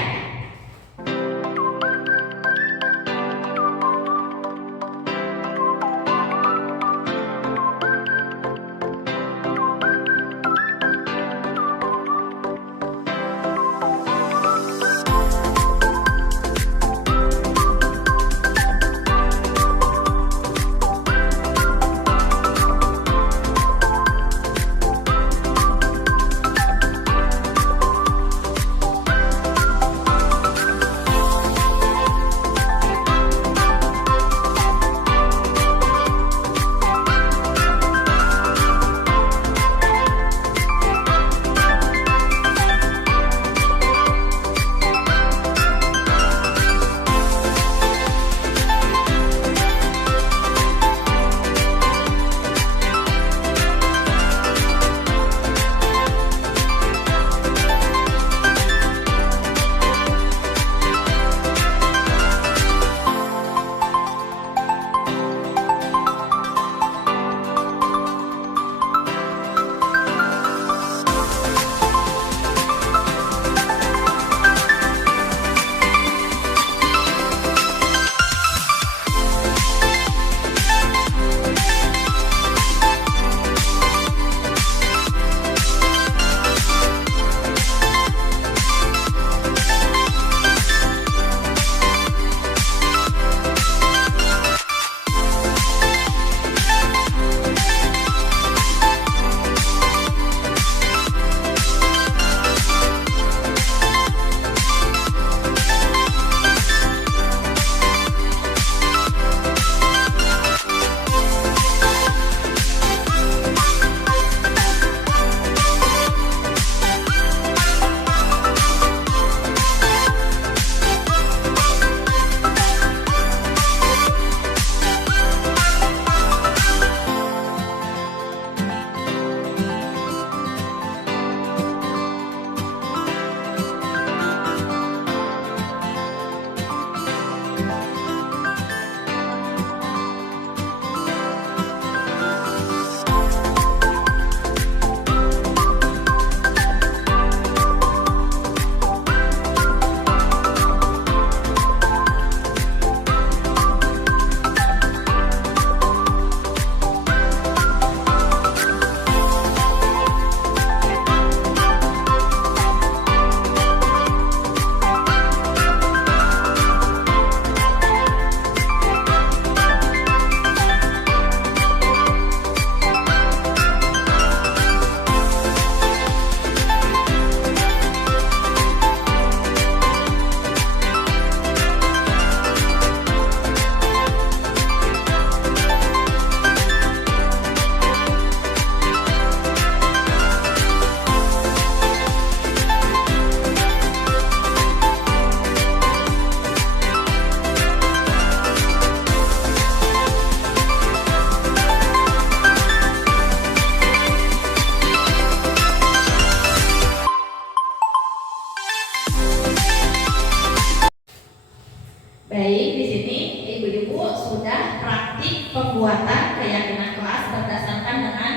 sudah praktik pembuatan keyakinan kelas berdasarkan dengan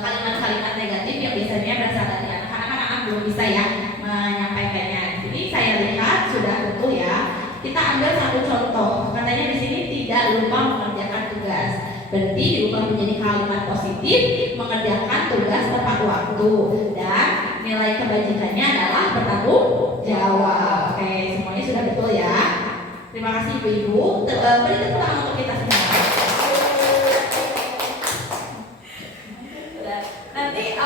kalimat-kalimat negatif yang biasanya berasal dari anak-anak belum bisa ya menyampaikannya. Jadi saya lihat sudah betul ya. Kita ambil satu contoh. Katanya di sini tidak lupa mengerjakan tugas. Berarti diubah menjadi kalimat positif, mengerjakan tugas tepat waktu, dan nilai kebajikannya adalah bertanggung jawab. Oke, semuanya sudah betul ya. Terima kasih ibu-ibu. Beri tepuk tangan untuk kita semua. Nanti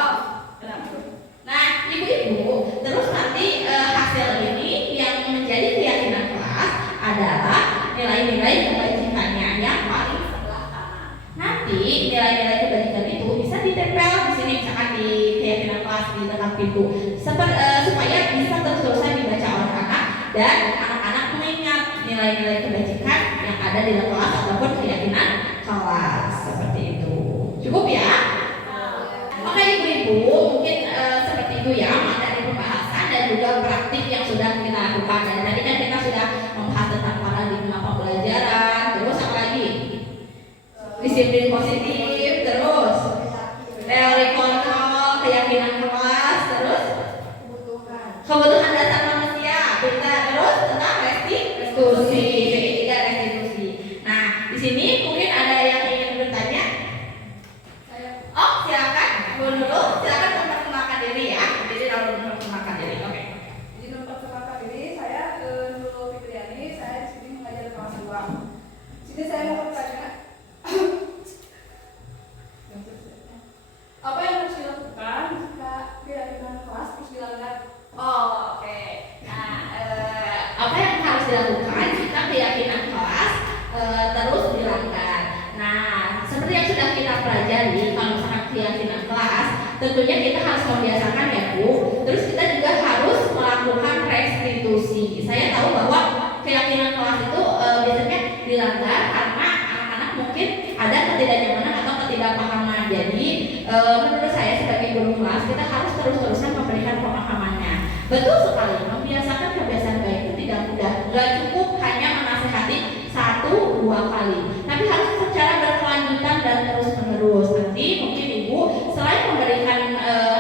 nah ibu-ibu, terus nanti hasil ini yang menjadi keyakinan kelas adalah nilai-nilai kebajikannya yang paling sebelah kanan. Nanti nilai-nilai kebajikan itu bisa ditempel di sini, misalkan di keyakinan kelas di dekat pintu, supaya bisa terus-terusan dibaca oleh anak dan anak-anak mengingat nilai-nilai kebajikan yang ada di dalam kelas ataupun keyakinan kelas. Seperti itu. Cukup ya? Oke ibu-ibu, mungkin seperti itu ya materi pembahasan dan juga praktik yang sudah kita lakukan. Dan tadi kan kita sudah membahas tentang paradigma pembelajaran, terus apa lagi? Disiplin positif, terus teori kontrol, keyakinan kelas, terus kebutuhan dasar manusia, pintar, terus tentang restitusi, ketiga restitusi. Nah, di sini mungkin ada yang ingin bertanya. Oh, silakan. Dulu, silakan memperkenalkan diri ya. Jadi kalau memperkenalkan diri, oke. Jadi memperkenalkan diri, saya Nurul Fitriani, saya di sini mengajar kelas 2. Di sini saya mau bertanya, apa yang harus dilakukan jika keyakinan kelas terus dilanggar? Oh, oke. Nah, apa yang harus dilakukan jika keyakinan kelas terus dilanggar? Nah, seperti yang sudah kita pelajari, kalau misalkan keyakinan kelas, tentunya kita harus membiasakan ya Bu. Terus kita juga harus melakukan restitusi. Saya tahu bahwa keyakinan kelas itu biasanya dilanggar karena anak-anak mungkin ada ketidaknyamanan atau ketidakpahaman. Jadi menurut saya sebagai guru kelas kita harus terus-terusan memberikan pemahamannya. Betul sekali, membiasakan kebiasaan baik itu tidak mudah. Gak cukup hanya menasehati 1-2 kali, tapi harus secara berkelanjutan dan terus-menerus. Nanti mungkin ibu selain memberikan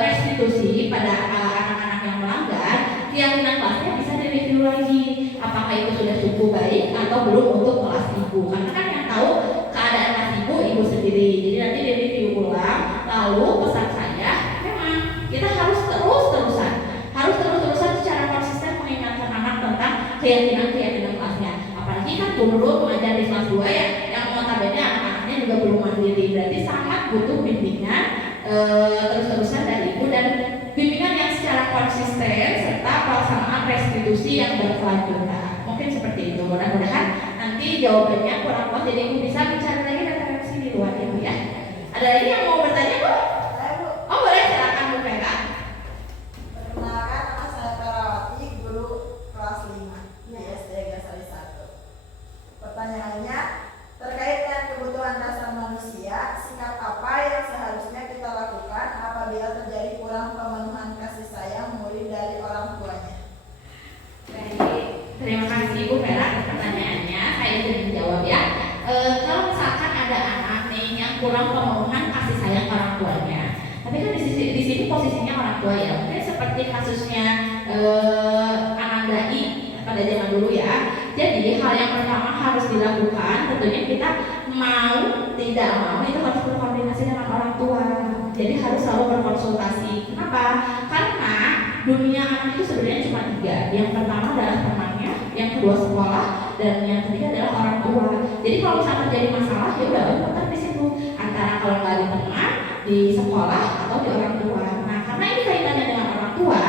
restitusi pada anak-anak yang melanggar, keyakinan kelasnya bisa direview lagi. Apakah itu sudah cukup baik atau belum untuk kelas ibu? Karena kan yang tahu keadaan kelas ibu sendiri. Jadi nanti direview ulang. Lalu pesan saya, memang kita harus terus-terusan secara konsisten mengingatkan anak tentang keyakinan kelasnya. Apalagi kan guru mengajar di kelas 2 ya, yang notabene anak-anaknya juga belum mandiri. Berarti sangat butuh bimbingan terus-terusan dari ibu dan bimbingan yang secara konsisten serta pelaksanaan restitusi yang berkelanjutan. Mungkin seperti itu. Mudah-mudahan nanti jawabannya kurang pas, jadi ibu bisa bicara lagi referensi di luar ibu ya. Ada lagi yang mau bertanya Bu? Oh boleh, silakan Bu Vera. Perkenalkan, nama saya Ferawati, guru kelas 5 di SD Gasari 1. Pertanyaannya, terkait dengan kebutuhan dasar manusia, sikap apa yang seharusnya kita lakukan apabila terjadi kurang pemenuhan kasih sayang murid dari orang tuanya? Baik, terima kasih Bu Vera atas pertanyaannya. Saya ingin menjawab ya. Kalau misalkan ada anak nih yang kurang pemenuhan kasih sayang orang tuanya, tapi kan di sini posisinya orang tua ya. Mungkin seperti kasusnya Anandai pada zaman dulu ya. Jadi hal yang pertama harus dilakukan, tentunya kita mau tidak mau itu harus berkoordinasi dengan orang tua. Jadi harus selalu berkonsultasi. Kenapa? Karena dunia anak itu sebenarnya cuma 3. Yang pertama adalah temannya, yang kedua sekolah, dan yang ketiga adalah orang tua. Jadi kalau misalkan terjadi masalah, ya udah tetap di situ. Antara kalau nggak di teman, di sekolah, atau di orang tua. Nah, karena ini kaitannya dengan orang tua,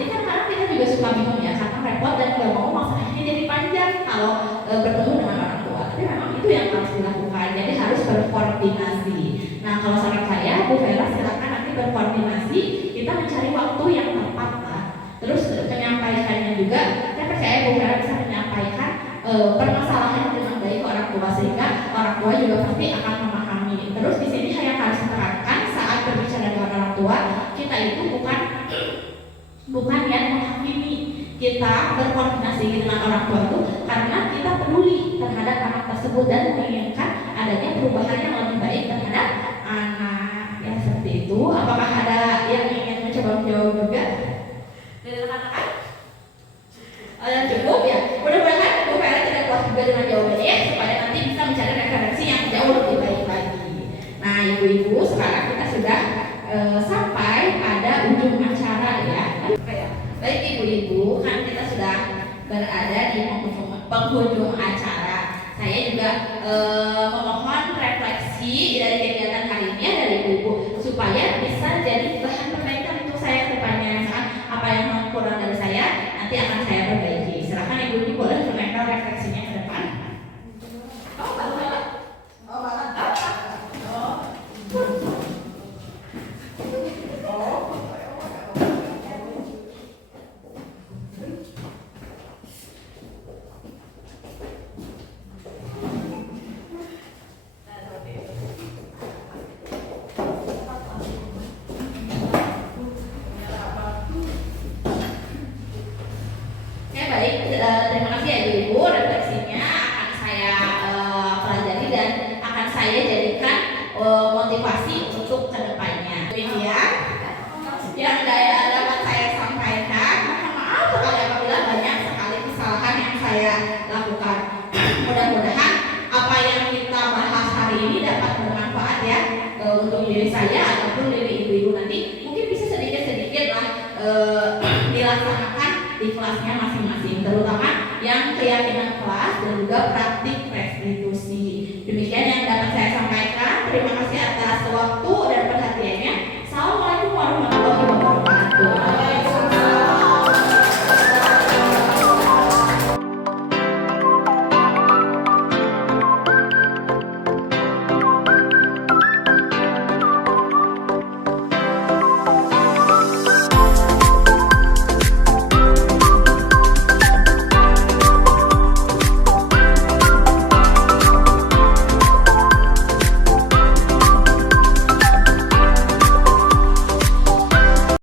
jadi kan kadang kita juga suka bingung ya, karena repot dan nggak mau masalahnya jadi panjang kalau bertemu dengan orang tua. Tapi memang itu yang harus dilakukan. Jadi harus berkoordinasi. Nah, kalau saran saya, Bu Vera silakan nanti berkoordinasi. Kita mencari waktu yang tepat lah. Terus menyampaikannya juga, saya percaya Bu Vera bisa menyampaikan permasalahan dengan baik ke orang tua sehingga orang tua juga pasti akan memahami. Terus di sini yang harus diterapkan saat berbicara dengan orang tua, kita itu bukan yang menghakimi. Kita berkoordinasi dengan orang tua itu karena kita peduli terhadap anak tersebut dan menginginkan adanya perubahan yang lebih baik terhadap anak. Ya seperti itu. Apakah ada yang ingin mencoba menjawab juga dari rekan-rekan? Cukup ya. Mudah-mudahan Ibu Vera tidak puas juga dengan jawabannya supaya nanti bisa mencari referensi yang jauh lebih baik lagi. Nah, ibu-ibu, sekarang kita sudah sampai pada ujung acara ya. Baik ibu-ibu, kan kita sudah berada di penghujung acara. Saya juga memohon refleksi dari kegiatan hari ini dari ibu-ibu supaya bisa jadi bahan perbaikan untuk saya ke depannya. Misalkan apa yang kurang dari saya nanti akan saya perbaiki. Silakan ibu-ibu boleh menempel refleksinya ke depan. Oh, banget. Oke baik, terima kasih ya ibu-ibu. Refleksinya akan saya pelajari dan akan saya jadikan motivasi untuk kedepannya. Demikian yang dapat saya sampaikan. Mohon maaf sekali apabila banyak sekali kesalahan yang saya lakukan. Mudah-mudahan apa yang kita bahas hari ini dapat bermanfaat ya untuk diri saya ataupun diri ibu-ibu nanti. Mungkin bisa sedikit-sedikit lah dilaksanakan di kelasnya masing-masing, terutama yang keyakinan kelas dan juga praktik restitusi. Demikian yang dapat saya sampaikan. Terima kasih.